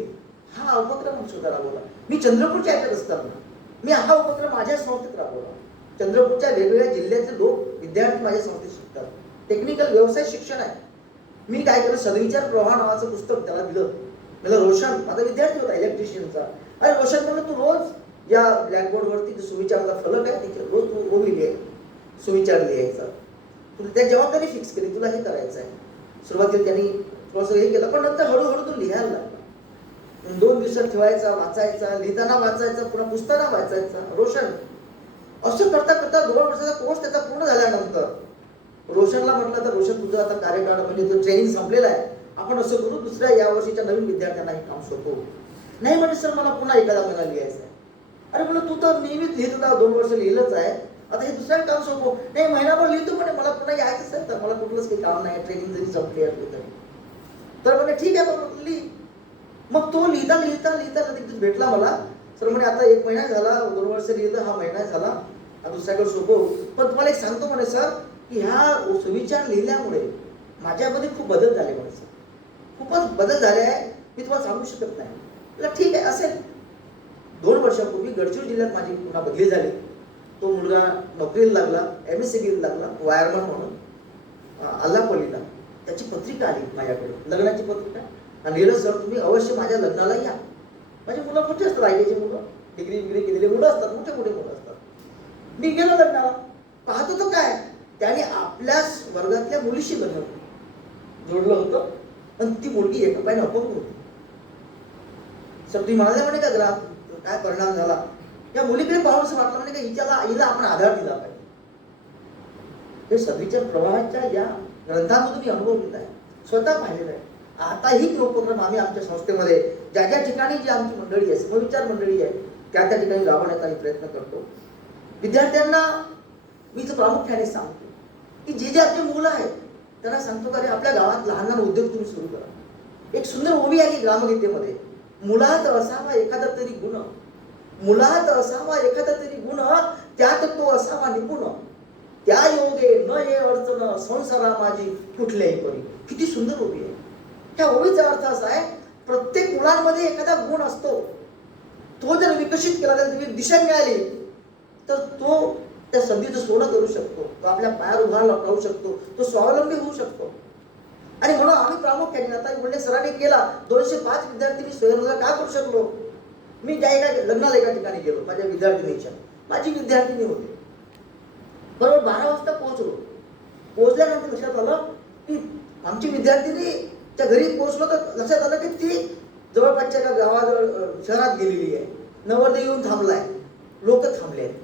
हा उपक्रम सुद्धा राबवला. मी चंद्रपूरच्या याच्यात असताना मी हा उपक्रम माझ्या संस्थेत राबवला. चंद्रपूरच्या वेगवेगळ्या जिल्ह्याचे लोक विद्यार्थी माझ्या संस्थेत शिकतात. टेक्निकल व्यवसाय शिक्षण आहे. मी काय केलं, सद्विचार प्रवाह नावाचं पुस्तक त्याला दिलं. मला रोशन माझा विद्यार्थी होता इलेक्ट्रिशियनचा. अरे रोशन म्हणलं तू रोज या ब्लॅकबोर्डवरती जो सुविचाराचा फलक आहे तिथे रोज तू ओवी लिहाय, सुविचार लिहायचा. तुला त्या जबाबदारी फिक्स केली, तुला हे करायचं आहे. सुरुवातीला त्यांनी थोडंसं हे केलं, पण नंतर हळूहळू तो लिहायला लागला. 2 दिवसात ठेवायचा, वाचायचा, लिहिताना वाचायचा, पुन्हा पुसताना वाचायचा. रोशन असं करता करता 2 वर्षाचा कोर्स त्याचा पूर्ण झाल्यानंतर रोशनला म्हटलं, तर रोशन तुझं आता कार्यकाळ म्हणजे तो ट्रेनिंग संपलेला आहे, आपण असं करू दुसऱ्या या वर्षीच्या नवीन विद्यार्थ्यांना हे काम सोपवू. नाही म्हणजे सर मला पुन्हा एखादा महिना लिहायचं आहे. अरे म्हणलं तू तर नेहमीच लिहित होता, 2 वर्ष लिहिलंच आहे, आता हे दुसरं काम सोपव. नाही महिनाभर लिहितो म्हणे, मला पुन्हा यायचंच आहे, तर मला कुठलंच काही काम नाही, ट्रेनिंग जरी संपली असली तरी. तर म्हणे ठीक आहे मग लिही. मग तो लिहिता लिहिता लिहिता लगेच भेटला मला. सर म्हणे आता 1 महिना झाला, 2 वर्ष लिहिलं, हा महिना झाला, हा दुसऱ्याकडे सोपव. पण तुम्हाला एक सांगतो म्हणे सर की ह्या सुविचार लिहिल्यामुळे माझ्यामध्ये खूप बदल झाले म्हणे सर, खूपच बदल झाले आहे, मी तुम्हाला सांगू शकत नाही. म्हटलं ठीक आहे असेल. 2 वर्षापूर्वी गडचिरोली जिल्ह्यात माझी पुन्हा बदली झाली. तो मुलगा नोकरीला लागला, MSc लागला, वायरमन म्हणून अल्लापल्लीला. त्याची पत्रिका आली माझ्याकडे, लग्नाची पत्रिका. आणि लिहिलं सर तुम्ही अवश्य माझ्या लग्नाला या. माझी मुलं मोठी असतात, आयटीची मुलं, डिग्री केलेली मुलं असतात, मोठे मोठे मुलं असतात. मी गेलो लग्नाला, पाहतो तर काय त्याने आपल्या वर्गातल्या मुलीशी लग्न जोडलं होतं. पण ती मुलगी एका पायाने अपंग होती. सर तुम्ही म्हणाले म्हणे का ग्राहक काय परिणाम झाला, या मुलीकडे पाहून असं वाटलं म्हणे का हिला आपण आधार दिला पाहिजे. हे सद्विचार प्रवाहाच्या या ग्रंथांमधून मी अनुभव घेत आहे, स्वतः पाहिलेला आहे. आताही उपक्रम आम्ही आमच्या संस्थेमध्ये ज्या ज्या ठिकाणी जी आमची मंडळी आहे, समविचार मंडळी आहे, त्या त्या ठिकाणी राबवण्याचा प्रयत्न करतो. विद्यार्थ्यांना मी प्रामुख्याने सांगतो की जे आपली मुलं आहेत त्यांना सांगतो का रे आपल्या गावात लहान लहान उद्योग तुम्ही सुरू करा. एक सुंदर ओवी आहे ग्रामगीतेमध्ये, मुलात असावा एखादा तरी गुण, मुलात असावा एखादा तरी गुण, त्यात तो असावा निपुण, त्या योगे न ये अडचण संसारा माझी कुठल्याही परी. किती सुंदर ओवी आहे. ह्या ओळीचा अर्थ असा आहे, प्रत्येक मुलांमध्ये एखादा गुण असतो, तो जर विकसित केला, त्याला दिशा मिळाली तर तो त्या संधीचं सोनं करू शकतो, तो आपल्या पायावर उभा राहू शकतो, तो स्वावलंबी होऊ शकतो. आणि म्हणून आम्ही प्रामुख्याने आता मुंडे सरांनी केला 205 विद्यार्थी मी स्वयंरोजगार का करू शकलो. मी ज्या एका लग्नाला एका ठिकाणी गेलो, माझ्या विद्यार्थिनीच्या, माझी विद्यार्थिनी होती, बरोबर 12 वाजता पोहोचलो. पोहोचल्यानंतर लक्षात आलं की आमची विद्यार्थिनीच्या घरी पोहोचलो तर लक्षात आलं की ती जवळपासच्या एका गावाजवळ शहरात गेलेली आहे. नवरदेव येऊन थांबलाय, लोक थांबले आहेत.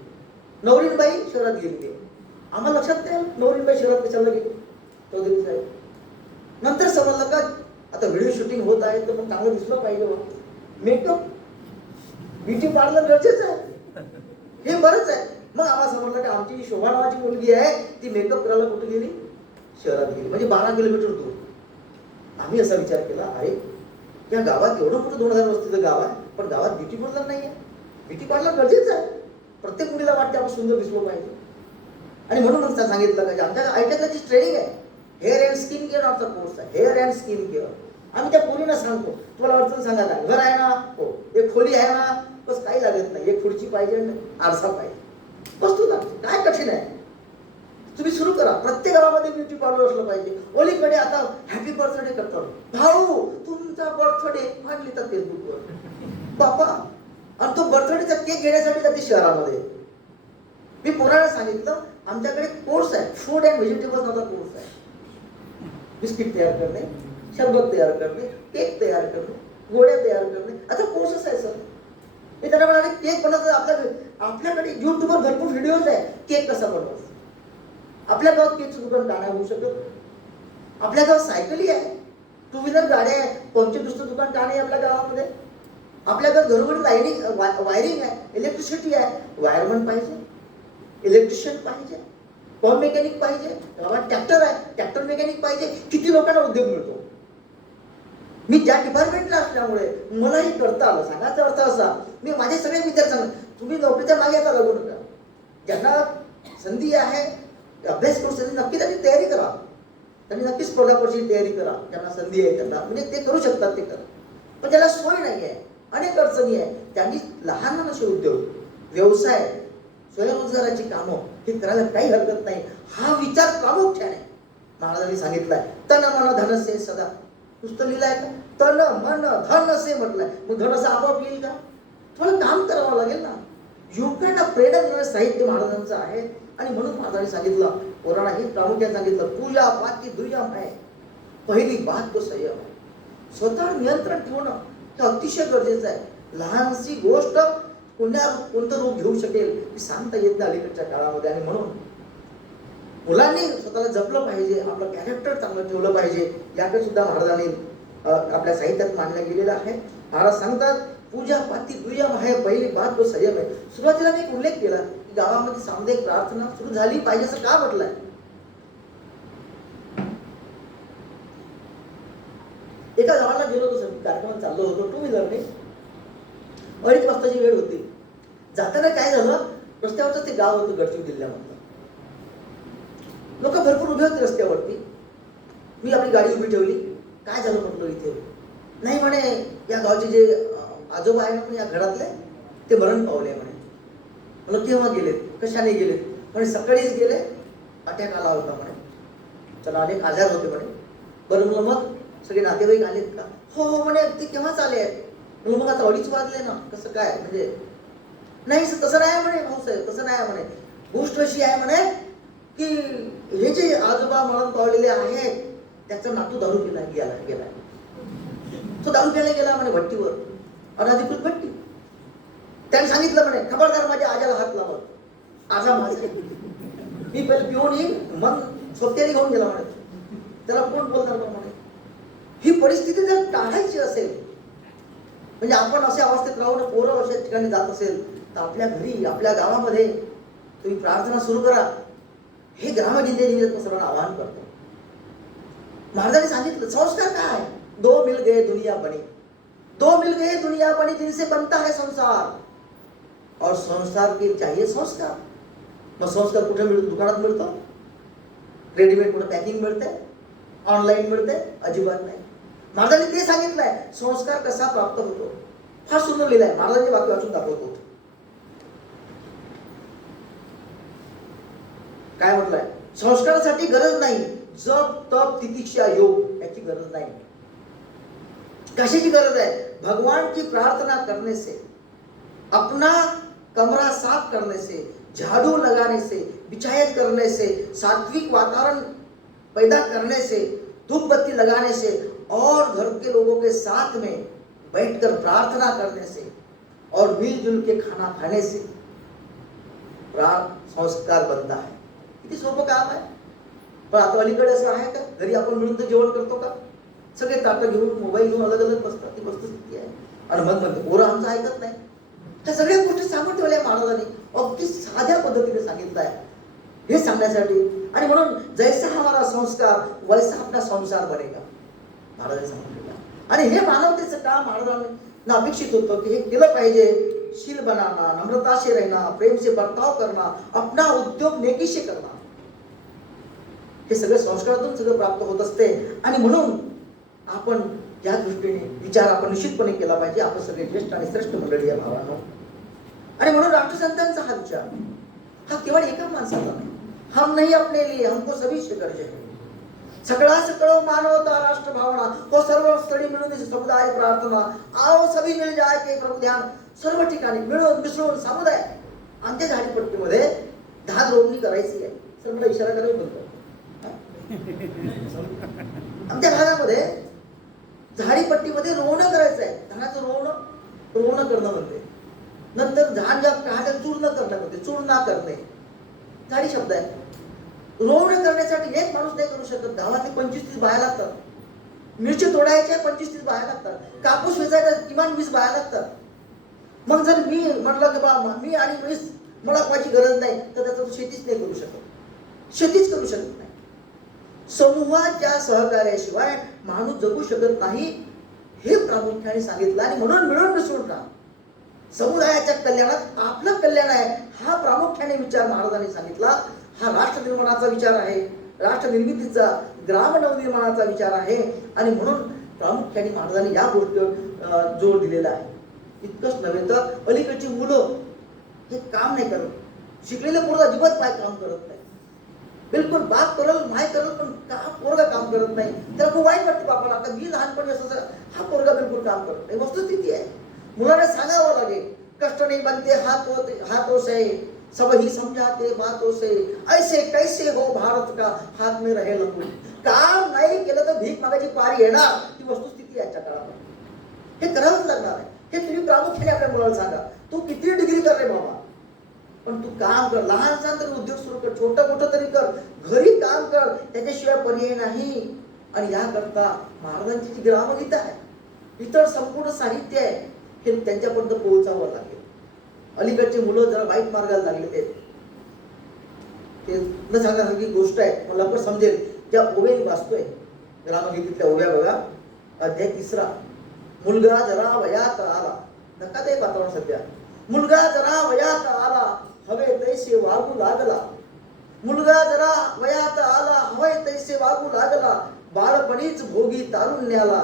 नवरीनबाई शहरात गेलेली आहे. आम्हाला लक्षात नाही नवरीनबाई शहरात कशाला गेली. चौधरी साहेब नंतर समजलं का आता व्हिडिओ शूटिंग होत आहे तर मग चांगलं दिसलं पाहिजे, मेकअप ब्युटी पार्लर गरजेचं आहे, हे बरंच आहे. मग आम्हाला समजलं की आमची जी शोभा नावाची मुलगी आहे ती मेकअप करायला कुठे गेली, शहरात गेली, म्हणजे 12 किलोमीटर दूर. आम्ही असा विचार केला, अरे या गावात एवढं मोठं 2000 वस्तीचं गाव आहे, पण गावात ब्युटी पार्लर नाही आहे. ब्युटी पार्लर गरजेचं आहे, प्रत्येक मुलीला वाटते आपण सुंदर दिसलो पाहिजे. आणि म्हणून मग सांगितलं की आमच्या आयटीआयची ट्रेनिंग आहे, हेअर अँड स्किन केअर नावाचा कोर्स आहे, हेअर अँड स्किन केअर. आम्ही त्या पोरींना सांगतो, तुम्हाला अडचण सांगायला घर आहे ना, हो, एक खोली आहे ना, बस काही लागत नाही, एक खुर्ची पाहिजे, आरसा पाहिजे, वस्तू लागते, काय कठीण आहे. तुम्ही सुरू करा, प्रत्येक गावामध्ये ब्युटी पार्लर असलं पाहिजे. ओलीकडे आता हॅपी बर्थडे करतात, भाऊ तुमचा बर्थडे मान लिहितात फेसबुकवर, बापा, आणि तो बर्थडेचा केक घेण्यासाठी जाते शहरामध्ये. मी पोराला सांगितलं आमच्याकडे कोर्स आहे, फूड अँड व्हेजिटेबल्स नावाचा कोर्स आहे. बिस्किट तयार करणे, शरबत तयार करणे, केक तयार करणे, गोळ्या तयार करणे, आता कोर्सेस आहे सर. मी त्यांना म्हणाले केक बनवतात, आपल्याकडे युट्यूबवर भरपूर व्हिडिओज आहे, केक कसा बनवायचा. आपल्या गावात केकचं दुकान का नाही होऊ शकत. आपल्या गावात सायकली आहे, टू व्हीलर गाड्या आहे, पंक्चर दुसरं दुकान का नाही आपल्या गावामध्ये. आपल्या गावात घरोघरी वायरिंग आहे, इलेक्ट्रिसिटी आहे, वायरमन पाहिजे, इलेक्ट्रिशियन पाहिजे, पंप मेकॅनिक पाहिजे, गावात ट्रॅक्टर आहे, ट्रॅक्टर मेकॅनिक पाहिजे. किती लोकांना उद्योग मिळतो. मी ज्या डिपार्टमेंटला असल्यामुळे मलाही करता आलं. सांगायचा अर्थ असा, मी माझे सगळे विद्यार्थ्यांना, तुम्ही नोकरीच्या मागे आता लागू नका, ज्यांना संधी आहे अभ्यास करू, संधी नक्की त्यांनी तयारी करा, त्यांनी नक्कीच स्पर्धा परीक्षेची तयारी करा. ज्यांना संधी आहे त्यांना, म्हणजे ते करू शकतात ते करा. पण ज्याला सोय नाही आहे, अनेक अडचणी आहे, त्यांनी लहान लहान असे उद्योग, व्यवसाय, स्वयंरोजगाराची कामं हे करायला काही हरकत नाही. हा विचार प्रामुख्याने महाराजांनी सांगितलाय. तन मन धन से सदा, नुसतं लिहिलंय का, तन मन धन से म्हटलंय, मग धन असं आपोआप येईल का. तुम्हाला काम करावं लागेल ना. युवकांना प्रेरणा देणारं साहित्य महाराजांचं आहे. आणि म्हणून महाराजांनी सांगितलं, पुराणाही प्रामुख्याने सांगितलं, पूजा पाती दुय्यम आहे, पहिली बात तो संयम आहे. स्वतःवर नियंत्रण ठेवणं हे अतिशय गरजेचं आहे. लहानशी गोष्ट कोणतं रूप घेऊ शकेल हे सांगता येत नाही अलीकडच्या काळामध्ये. आणि म्हणून मुलांनी स्वतःला जपलं पाहिजे, आपलं कॅरेक्टर चांगलं ठेवलं पाहिजे. याकडे सुद्धा महाराजांनी आपल्या साहित्यात मांडलं गेलेलं आहे. महाराज सांगतात, पूजा पाती दुय्यम आहे, पहिली बात तो संयम आहे. सुरुवातीला मी एक उल्लेख केला की गावामध्ये सामुदायिक प्रार्थना सुरू झाली पाहिजे असं का म्हटलंय. एका गावाला गेलो होतो, कार्यक्रमात चाललो होतो टू व्हीलरने, 2:30 वाजताची वेळ होती. जाताना काय झालं, रस्त्यावरच ते गाव होतं गडचिरोली जिल्ह्यामधलं. लोक भरपूर उभे होते रस्त्यावरती. मी आपली गाडी उभी ठेवली. काय झालं म्हटलं इथे. नाही म्हणे, या गावचे जे आजोबा आहे ना या घरातले, ते मरण पावले म्हणे. मला केव्हा गेलेत, कशाने गेलेत म्हणे, सकाळीच गेले, अटॅक आला होता म्हणे, त्याला अनेक आजार होते म्हणे. बरं म्हणलं मग सगळे नातेवाईक आलेत का. हो हो म्हणे, ते केव्हाच आले आहेत. मग आता 2:30 वाजले ना, कसं काय म्हणजे. नाही तसं नाही म्हणे भाऊसाहेब, तसं नाही म्हणे. गोष्ट अशी आहे म्हणे की हे जे आजोबा मरण पावलेले आहेत त्याचा नातू दारू गेलाय. तो दारू प्यायला गेला म्हणे भट्टीवर, अनाधिकृत भट्टी. त्याने सांगितलं म्हणे, खबरदार माझ्या आजाला हात लावत, आजा माझा, मी पहिले पिऊन येईल, मग सोबत्याने घेऊन गेला म्हणे. त्याला कोण बोलणार म्हणे. ही परिस्थिती जर टाळायची असेल, म्हणजे आपण अशा अवस्थेत राहून पोरं अशा ठिकाणी जात असेल तर आपल्या घरी, आपल्या गावामध्ये तुम्ही प्रार्थना सुरू करा. हे ग्रामजिंदगी सर्वांना आवाहन करतो. महाराजांनी सांगितलं, संस्कार काय, दो मिल गए दुनिया बनी, दो मिल गए दुनिया बनी, जिनसे बनता है संसार, और संसार के चाहिए संस्कार. मग संस्कार कुठे मिळतो, दुकानात मिळतो, रेडीमेड कुठे पॅकिंग मिळते, ऑनलाईन मिळते, अजिबात नाही. महाराजांनी ते सांगितलंय संस्कार कसा प्राप्त होतो. फार सुंदर लिहिलंय, महाराजांचे वाक्य वाचून दाखवतो. काय म्हटलंय? संस्कारासाठी गरज नाही, जप तप तितिक्षा योग याची गरज नाही. कशाची गरज आहे? भगवान की प्रार्थना करने से, अपना कमरा साफ करने से, झाड़ू लगाने से, बिछायत करने से, सात्विक वातावरण पैदा करने से, धूप बत्ती लगाने से और घर के लोगों के साथ में बैठकर प्रार्थना करने से और मिलजुल के खाना खाने से संस्कार बनता है. किती सोपं काम आहे. पण आता अलीकडे असं आहे का? घरी आपण मिळून तर जेवण करतो का? सगळे ताटं घेऊन मोबाईल घेऊन अलग अलग बसतात. ती वस्तुस्थिती आहे. आणि मग म्हणते पोरं आमचं ऐकत नाही. त्या सगळ्या गोष्टी सांगून ठेवल्या महाराजांनी, अगदी साध्या पद्धतीने सांगितलं आहे. हे सांगण्यासाठी, आणि म्हणून जैसा हमारा संस्कार वैसा आपला संसार बनेगा महाराजांनी सांगितलं. आणि हे मानवतेचं काम महाराजांना अपेक्षित होतं की हे केलं पाहिजे. शील बनाना, नम्रता से रहना, प्रेम से बर्ताव करना, अपना उद्योग नेकी से करना, हे सगळे संस्कारातून सगळं प्राप्त होत असते. आणि म्हणून आपण या दृष्टीने विचार आपण निश्चितपणे केला पाहिजे. आपण सगळे ज्येष्ठ आणि श्रेष्ठ मंडळी आहे भावांनो. आणि म्हणून राष्ट्रसंतांचा हा विचार हा केवळ एका माणसाचा नाही. हम नहीं अपने लिए, हमको सभी से गरजे है. सगळा सकळो मानवता राष्ट्र भावना तो सर्व स्थळी मिळून समुदाय प्रार्थना, आओ सभी मिल जाए के प्रभु ध्यान. सर्व ठिकाणी मिळून मिसळून समुदाय. आमच्या झाडीपट्टीमध्ये धान रोवणी करायची आहे. सर मला इशारा करायला बोलतो. आमच्या भागामध्ये झाडीपट्टीमध्ये रोवणं करायचं आहे. धानाचं रोवणं करणं म्हणते. नंतर धान ज्या काढ्या चूर्ण करणं म्हणते. चूर्णा करणे झाडी शब्द आहे. रोवणं करण्यासाठी एक माणूस नाही करू शकत. गावातले 25-30 बाया लागतात. मिरची तोडायच्या 25-30 बाया लागतात. कापूस वेचायला किमान 20 बाया लागतात. मग जर मी म्हटलं की बा मी आणि 20 मला कोणाची गरज नाही, तर त्याचं शेतीच नाही करू शकत. शेतीच करू शकत नाही. समूहाच्या सहकार्याशिवाय माणूस जगू शकत नाही, हे प्रामुख्याने सांगितलं. आणि म्हणून मिळून मिसळून राहा. समुदायाच्या कल्याणात आपलं कल्याण आहे, हा प्रामुख्याने विचार महाराजांनी सांगितला. हा राष्ट्र निर्माणाचा विचार आहे, राष्ट्र निर्मितीचा, ग्राम नवनिर्माणाचा विचार आहे. आणि म्हणून प्रामुख्याने महाराजांनी या गोष्टीवर जोर दिलेला आहे. इतकंच नव्हे तर अलीकडची मुलं हे काम नाही करत. शिकलेले पोरं अजिबात काय काम करत नाही. बिलकुल बाप करल माय करल, पण का पोरगा काम करत नाही. त्याला खूप वाईट वाटतं बापाला. आता मी लहानपणी असं हा पोरगा बिलकुल काम करत नाही. वस्तुस्थिती आहे. मुलांना सांगावं लागेल. कष्ट नाही बनते हाथों से, सब ही समझाते बातों से, ऐसे कैसे हो भारत का हात में रहे लंबू. काम नाही केलं तर भीक मागायची पारी येणार. ती वस्तुस्थिती याच्या काळात. हे करावंच लागणार आहे. हे तुम्ही प्रामुख्याने आपल्या मुलाला सांगा. तू किती डिग्री कर रे बाबा, पण तू काम कर. लहानसा तरी उद्योग सुरू कर, छोटं मोठं तरी कर, घरी काम कर. त्याच्याशिवाय पर्याय नाही. आणि याकरता महाराजांची जी ग्रामगीता आहे, इतर संपूर्ण साहित्य आहे, हे त्यांच्यापर्यंत पोहोचावं लागेल. अलीकडचे मुलं जरा वाईट मार्गाला लागले. ते न सांगण्यासारखी गोष्ट आहे, मला लवकर समजेल. ज्या ओव्याने वाचतोय ग्रामगीतेतल्या ओव्या बघा. अध्याय 3. मुलगा जरा वयात आला. नका ते वातावरण सध्या. मुलगा जरा वयात आला, हवे तैसे वागू लागला. मुलगा जरा वयात आला, हवे तैसे वागू लागला. बाळपणीच भोगी तारुण्याला,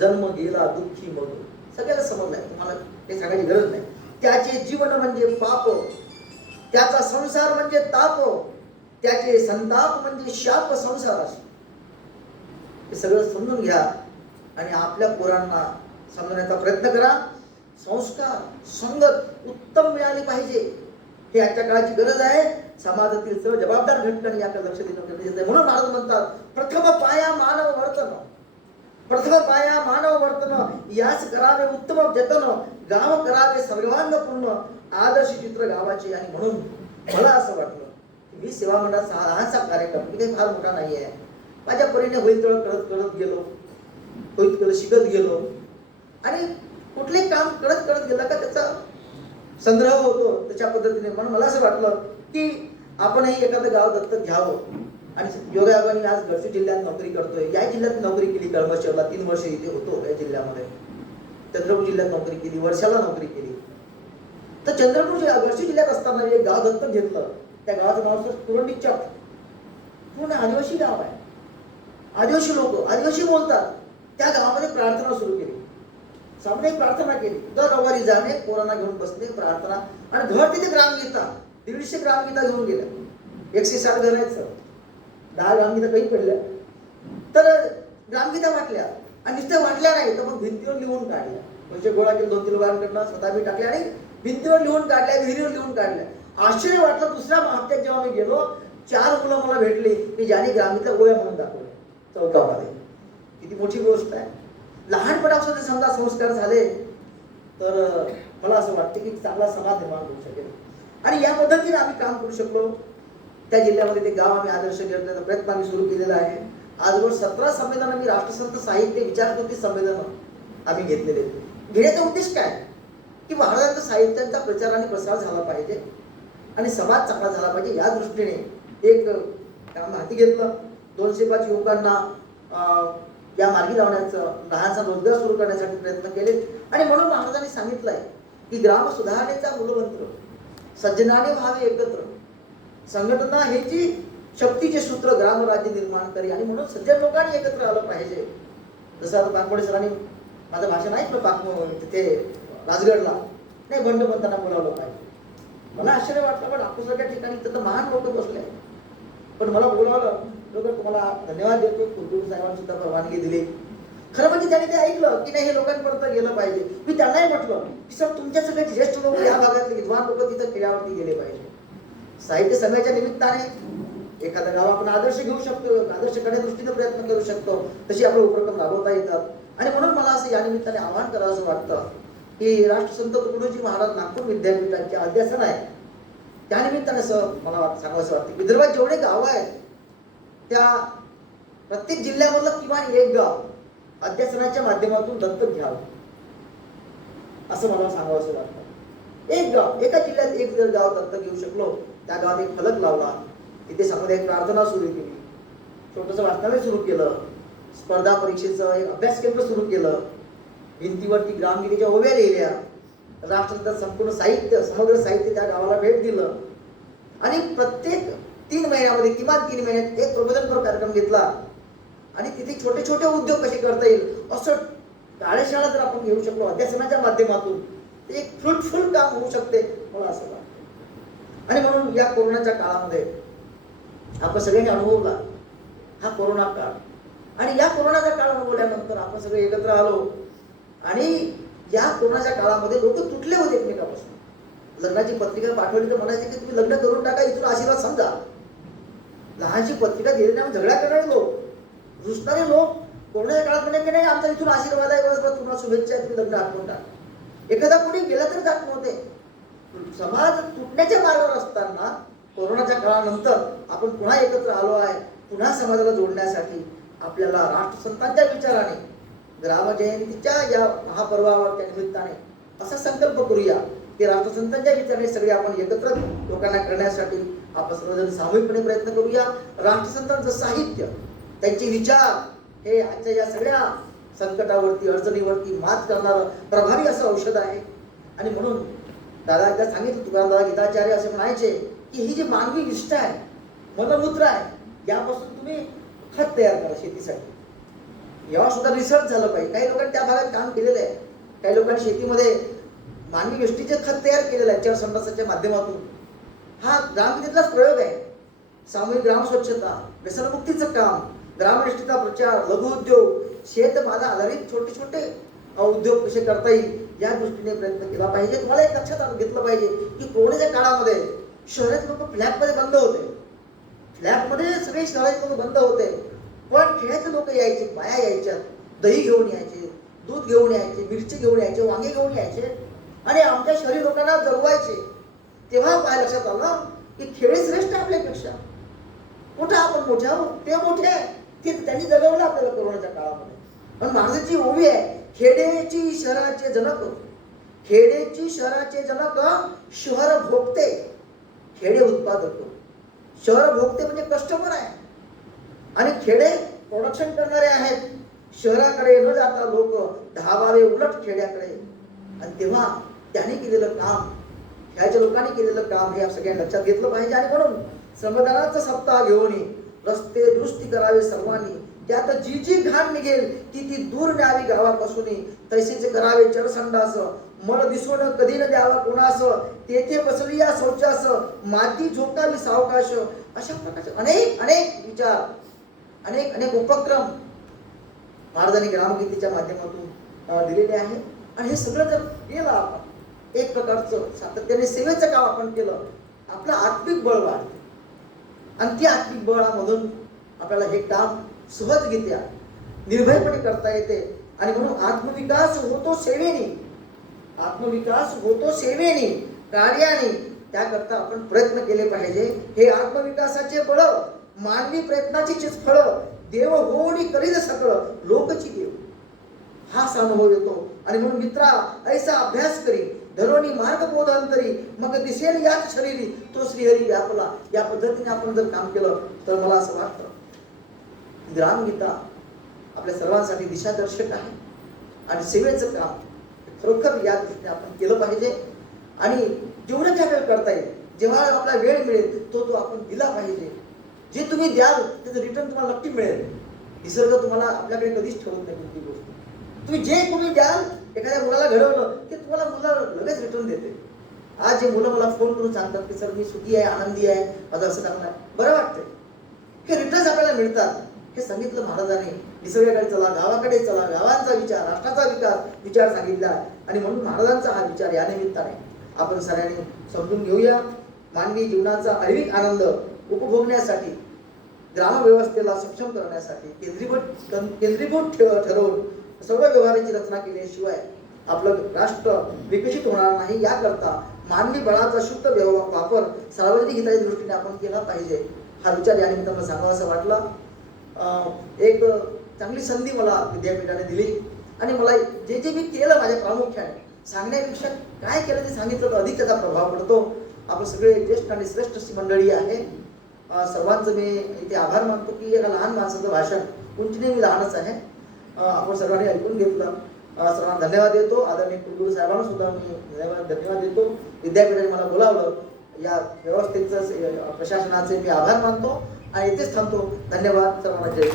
जन्म गेला दुःखी मग. सगळ्याला समजलंय, तुम्हाला हे सांगायची गरज नाही. त्याचे जीवन म्हणजे पाप, त्याचा संसार म्हणजे ताप, त्याचे संताप म्हणजे शाप संसार. हे सगळं समजून घ्या आणि आपल्या पोरांना समजण्याचा प्रयत्न करा. संस्कार संगत उत्तम मिळाली पाहिजे, हे आजच्या काळाची गरज आहे. समाजातील सर्व जबाबदार घटकांनी याकडे लक्ष देणं गरजेचं आहे. म्हणून महाराज म्हणतात, प्रथम पाया मानव वर्तन, प्रथम पाया मानव वर्तन, याच करावे उत्तम जतन, गाव करावे सर्वांग पूर्ण, आदर्श चित्र गावाचे. आणि म्हणून मला असं वाटलं की मी सेवा मंडळाचा लहानसा कार्यक्रम, मी काही फार मोठा नाही आहे, माझ्या परीने होईल तेवढं करत करत गेलो, होईल तेवढं शिकत गेलो. आणि कुठले काम करत करत गेला का त्याचा संग्रह होतो त्याच्या पद्धतीने. म्हणून मला असं वाटलं की आपणही एखादं गाव दत्तक घ्यावं. आणि योगायोगाने आज गडचिरोली जिल्ह्यात नोकरी करतोय. या जिल्ह्यात नोकरी केली कळमशेरला, 3 वर्ष इथे होतो या जिल्ह्यामध्ये. चंद्रपूर जिल्ह्यात नोकरी केली, वर्षाला नोकरी केली. तर चंद्रपूर गडचिरोली जिल्ह्यात असताना एक गाव दत्तक घेतलं. त्या गावाचं नाव असतं कुरंडी चक. पूर्ण आदिवासी गाव आहे. आदिवासी लोक आदिवासी बोलतात त्या गावामध्ये प्रार्थना सुरू केली, सामुदायिक प्रार्थना केली. दर रविवारी जाणे, कोरोना घेऊन बसणे, प्रार्थना, आणि घर तिथे ग्रामगीता 150 ग्रामगीता घेऊन गेल्या. 160 घर आहेत सर, 10 ग्रामगीता काही पडल्या तर ग्रामगीता वाटल्या, आणि नुसत्या वाटल्या नाही तर मग भिंतीवर लिहून काढल्या. म्हणजे गोळा केलं 2-3 लोकांकडनं, स्वतः मी टाकल्या आणि भिंतीवर लिहून काढल्या, विहिरीवर लिहून काढल्या. आश्चर्य वाटलं. दुसऱ्या हप्त्यात जेव्हा मी गेलो 4 मुलं मला भेटली की ज्याने ग्रामगीता गोळ्या म्हणून दाखवल्या चौकामध्ये. किती मोठी गोष्ट आहे. लहानपणापासून ते समजा संस्कार झाले तर मला असं वाटतं की चांगला समाज निर्माण होऊ शकेल. आणि या पद्धतीने आम्ही काम करू शकलो. त्या जिल्ह्यामध्ये ते गाव आम्ही आदर्श घेण्याचा प्रयत्न आम्ही सुरू केलेला आहे. आजवर 17 संमेलन मी राष्ट्रसंत साहित्य विचारकृती संमेलन आम्ही घेतलेले. घेण्याचा उद्देश काय की महाराजांच्या साहित्यांचा प्रचार आणि प्रसार झाला पाहिजे आणि समाज चांगला झाला पाहिजे. या दृष्टीने एक काम हाती घेतलं. 205 युवकांना या मार्गी लावण्याचं, लहानसा रोजगार सुरू करण्यासाठी प्रयत्न केले. आणि म्हणून महाराजांनी सांगितलंय की ग्राम सुधारणेचा मूलमंत्र सज्जनाने व्हावे एकत्र, संघटना ह्याची शक्तीचे सूत्र ग्राम राज्य निर्माण करी. आणि म्हणून सज्जन लोकांनी एकत्र आलं पाहिजे. जसं आता पाकवडे सरांनी माझं भाषण ऐकलं तिथे राजगडला, नाही बंड बनताना बोलावलं पाहिजे. मला आश्चर्य वाटलं, पण नागपूरसारख्या ठिकाणी तर महान लोक बसले, पण मला बोलावलं. लोक तुम्हाला धन्यवाद देतो, कुलगुरू साहेबांनी सुद्धा परवानगी दिली. खरं म्हणजे त्यांनी ते ऐकलं की नाही हे लोकांपर्यंत गेलं पाहिजे. मी त्यांनाही म्हटलं की सर तुमच्या सगळे ज्येष्ठ लोक, या भागातले विद्वान लोक तिथं खेड्यावरती गेले पाहिजे. साहित्य समयाच्या निमित्ताने एखादं गाव आपण आदर्श घेऊ शकतो, आदर्श करण्याच्या दृष्टीने प्रयत्न करू शकतो, तशी आपले उपक्रम राबवता येतात. आणि म्हणून मला असं या निमित्ताने आवाहन करावं असं वाटतं की राष्ट्रसंत तुकडोजी महाराज नागपूर विद्यापीठाचे अध्यासन आहे, त्यानिमित्ताने असं मला सांगावं असं वाटतं. विदर्भात जेवढे गाव आहेत त्या प्रत्येक जिल्ह्यामधलं किमान एक गाव अध्यासनाच्या माध्यमातून दत्तक घ्यावं असं मला सांगावं असं वाटतं. एक गाव, एका जिल्ह्यात एक जर गाव दत्तक घेऊ शकलो, त्या गावात एक फलक लावला, तिथे सामुदायिक प्रार्थना सुरू केली, छोटंसं वाचनालय सुरू केलं, स्पर्धा परीक्षेचं एक अभ्यास केंद्र सुरू केलं, भिंतीवरती ग्रामगीतेच्या ओव्या लिहिल्या, राष्ट्राचं संपूर्ण साहित्य, समग्र साहित्य त्या गावाला भेट दिलं. आणि प्रत्येक 3 महिन्यामध्ये, किमान 3 महिन्यात एक प्रबोधनपर कार्यक्रम घेतला. आणि तिथे छोटे छोटे उद्योग कसे करता येईल असं कार्यशाळा जर आपण घेऊ शकलो अध्यासनाच्या माध्यमातून, ते एक फ्रुटफुल काम होऊ शकते मला असं वाटतं. आणि म्हणून या कोरोनाच्या काळामध्ये आपण सगळ्यांनी अनुभवला हा कोरोना काळ. आणि या कोरोनाचा काळ अनुभवल्यानंतर आपण सगळे एकत्र आलो. आणि या कोरोनाच्या काळामध्ये लोक तुटले होते एकमेकापासून. लग्नाची पत्रिका पाठवली तर म्हणायचे की तुम्ही लग्न करून टाका, इथून आशीर्वाद समजा. लहानशी पत्रिका दिली नाही झगडा करणारे लोक, रुसणारे लोक कोरोनाच्या काळात म्हणे की नाही आमचा इथून आशीर्वाद आहे, बस तुम्हाला शुभेच्छा, तुम्ही लग्न आठवून टाका. एखादा कोणी गेला तर जात नव्हते. समाज तुटण्याच्या मार्गावर असताना कोरोनाच्या काळानंतर आपण पुन्हा एकत्र आलो आहे. पुन्हा समाजाला जोडण्यासाठी आपल्याला राष्ट्रसंतांच्या विचाराने ग्रामजयंतीच्या या महापर्वाच्या निमित्ताने असा संकल्प करूया की राष्ट्रसंतांच्या विचाराने सगळे आपण एकत्र लोकांना करण्यासाठी आपण सर्वजण सामूहिकपणे प्रयत्न करूया. राष्ट्रसंतांचं साहित्य, त्यांचे विचार हे आजच्या या सगळ्या संकटावरती, अडचणीवरती मात करणारं प्रभावी असं औषध आहे. आणि म्हणून दादा एकदा सांगितलं, तुकारामदादा गीताचार्य असे म्हणायचे की ही जी मानवी निष्ठा आहे, मनमूत्र आहे, यापासून तुम्ही खत तयार करा शेतीसाठी. यावर सुद्धा रिसर्च झालं पाहिजे. काही लोकांनी त्या भागात काम केलेलं आहे. काही लोकांनी शेतीमध्ये मानवी गोष्टीचे खत तयार केलेलं आहे जलसंधारणाच्या माध्यमातून. हा ग्रामविद्येतलाच प्रयोग आहे. सामूहिक ग्राम स्वच्छता, व्यसनमुक्तीचं काम, ग्रामनिष्ठता प्रचार, लघुउद्योग, शेतमाला आधारित छोटे छोटे उद्योग कसे करता येईल या दृष्टीने प्रयत्न केला पाहिजे. तुम्हाला एक लक्षात घेतलं पाहिजे की कोरोनाच्या काळामध्ये शहरात लोक फ्लॅटमध्ये बंद होते. फ्लॅटमध्ये सगळे शहराचे लोक बंद होते, पण खेड्याचे लोक यायचे, बाया यायच्या, दही घेऊन यायचे, दूध घेऊन यायचे, मिरची घेऊन यायचे, वांगे घेऊन यायचे आणि आमच्या शहरी लोकांना जगवायचे. तेव्हा काय लक्षात आलं की खेडे श्रेष्ठ आपल्यापेक्षा. कुठं आपण मोठे आहोत, ते मोठे आहे, ते त्यांनी जगवलं आपल्याला कोरोनाच्या काळामध्ये. पण महाराजांची ओवी आहे, खेडेची शहराचे जनक, खेडेची शहराचे जनक शहर भोगते, खेडे उत्पादक. शहर भोगते म्हणजे कस्टमर आहे आणि खेडे प्रोडक्शन करणारे आहेत. शहराकडे न जाता लोक धावावे उलट खेड्याकडे. आणि तेव्हा त्यांनी केलेलं काम, ह्याच्या लोकांनी केलेलं काम हे सगळ्यांनी लक्षात घेतलं पाहिजे. आणि म्हणून श्रमदानाचा सप्ताह घेऊन रस्ते दुरुस्ती करावे सर्वांनी, त्यात जी जी घाण निघेल ती ती दूर न्यावी गावापासून, तैसेच करावे चरसंडास, मळ दिसोन कधी न द्यावा कोणास, तेथे बसली या शौचास, माती झोपतावी सावकाश. अशा प्रकारचे अनेक अनेक विचार, अनेक अनेक उपक्रम महाराजांनी ग्रामगीतेच्या माध्यमातून दिलेले आहे. आणि हे सगळं जर केलं आपण, एक प्रकारचं सातत्याने सेवेचं काम आपण केलं, आपलं आत्मिक बळ वाढते आणि त्या आत्मिक बळामधून आपल्याला हे काम सहजगीत्या निर्भयपणे करता येते. आणि म्हणून आत्मविकास होतो सेवेने, आत्मविकास होतो सेवेने, कार्याने. त्याकरता आपण प्रयत्न केले पाहिजे. हे आत्मविकासाचे बळ, मानवी प्रयत्नाचीच फळ, देव होऊनी करील सकळ, लोकची देव, हा अनुभव येतो. आणि म्हणून मित्रा ऐसा अभ्यास करी, धरोनी मार्ग बोधांतरी, मग दिसेल याच शरीरी तो श्रीहरी व्यापला. या पद्धतीने आपण जर काम केलं तर मला असं वाटतं ग्रामगीता आपल्या सर्वांसाठी दिशादर्शक आहे. आणि सेवेचं काम खरोखर या दृष्टीने आपण केलं पाहिजे. आणि जेवढं काय वेळ करता येईल, जेव्हा आपला वेळ मिळेल तो आपण दिला पाहिजे. जे तुम्ही द्याल त्याचं रिटर्न तुम्हाला नक्की मिळेल. निसर्ग तुम्हाला आपल्याकडे कधीच ठेवत नाही कोणती गोष्ट. तुम्ही जे तुम्ही द्याल, एखाद्या मुलाला घडवलं ते तुम्हाला मुलं लगेच रिटर्न देते. आज जे मुलं मला फोन करून सांगतात की सर मी सुखी आहे, आनंदी आहे, माझं असं चांगलं आहे, बरं वाटतं. हे रिटर्न्स आपल्याला मिळतात. हे सांगितलं महाराजांनी. निसर्गाकडे चला, गावाकडे चला, गावांचा विचार, राष्ट्राचा विचार सांगितला. आणि म्हणून महाराजांचा हा विचार या निमित्ताने आपण सगळ्यांनी समजून घेऊया. मानवी जीवनाचा अळीक आनंद उपभोगण्यासाठी, ग्रामव्यवस्थेला सक्षम करण्यासाठी केंद्रीभूत ठरवून सर्व व्यवहाराची रचना केल्याशिवाय आपलं राष्ट्र विकसित होणार नाही. याकरता मानवी बळाचा शुद्ध वापर सार्वजनिक हिताच्या दृष्टीने आपण केला पाहिजे. हा विचार या निमित्तानं सांगावा असं वाटलं. एक चांगली संधी मला विद्यापीठाने दिली आणि मला जे जे मी केलं माझ्या प्रामुख्याने सांगण्यापेक्षा काय केलं ते सांगितलं तर अधिक त्याचा प्रभाव पडतो. आपण सगळे ज्येष्ठ आणि श्रेष्ठ मंडळी आहे. सर्वांचं मी इथे आभार मानतो की एका लहान माणसाचं भाषण, उंचीने मी लहानच आहे, आपण सर्वांनी ऐकून घेतलं. सर्वांना धन्यवाद देतो. आदरणीय कुलगुरू साहेबांना सुद्धा मी धन्यवाद देतो. विद्यापीठाने मला बोलावलं, या व्यवस्थेचं प्रशासनाचे मी आभार मानतो आणि इथेच थांबतो. धन्यवाद सर्वांना. जय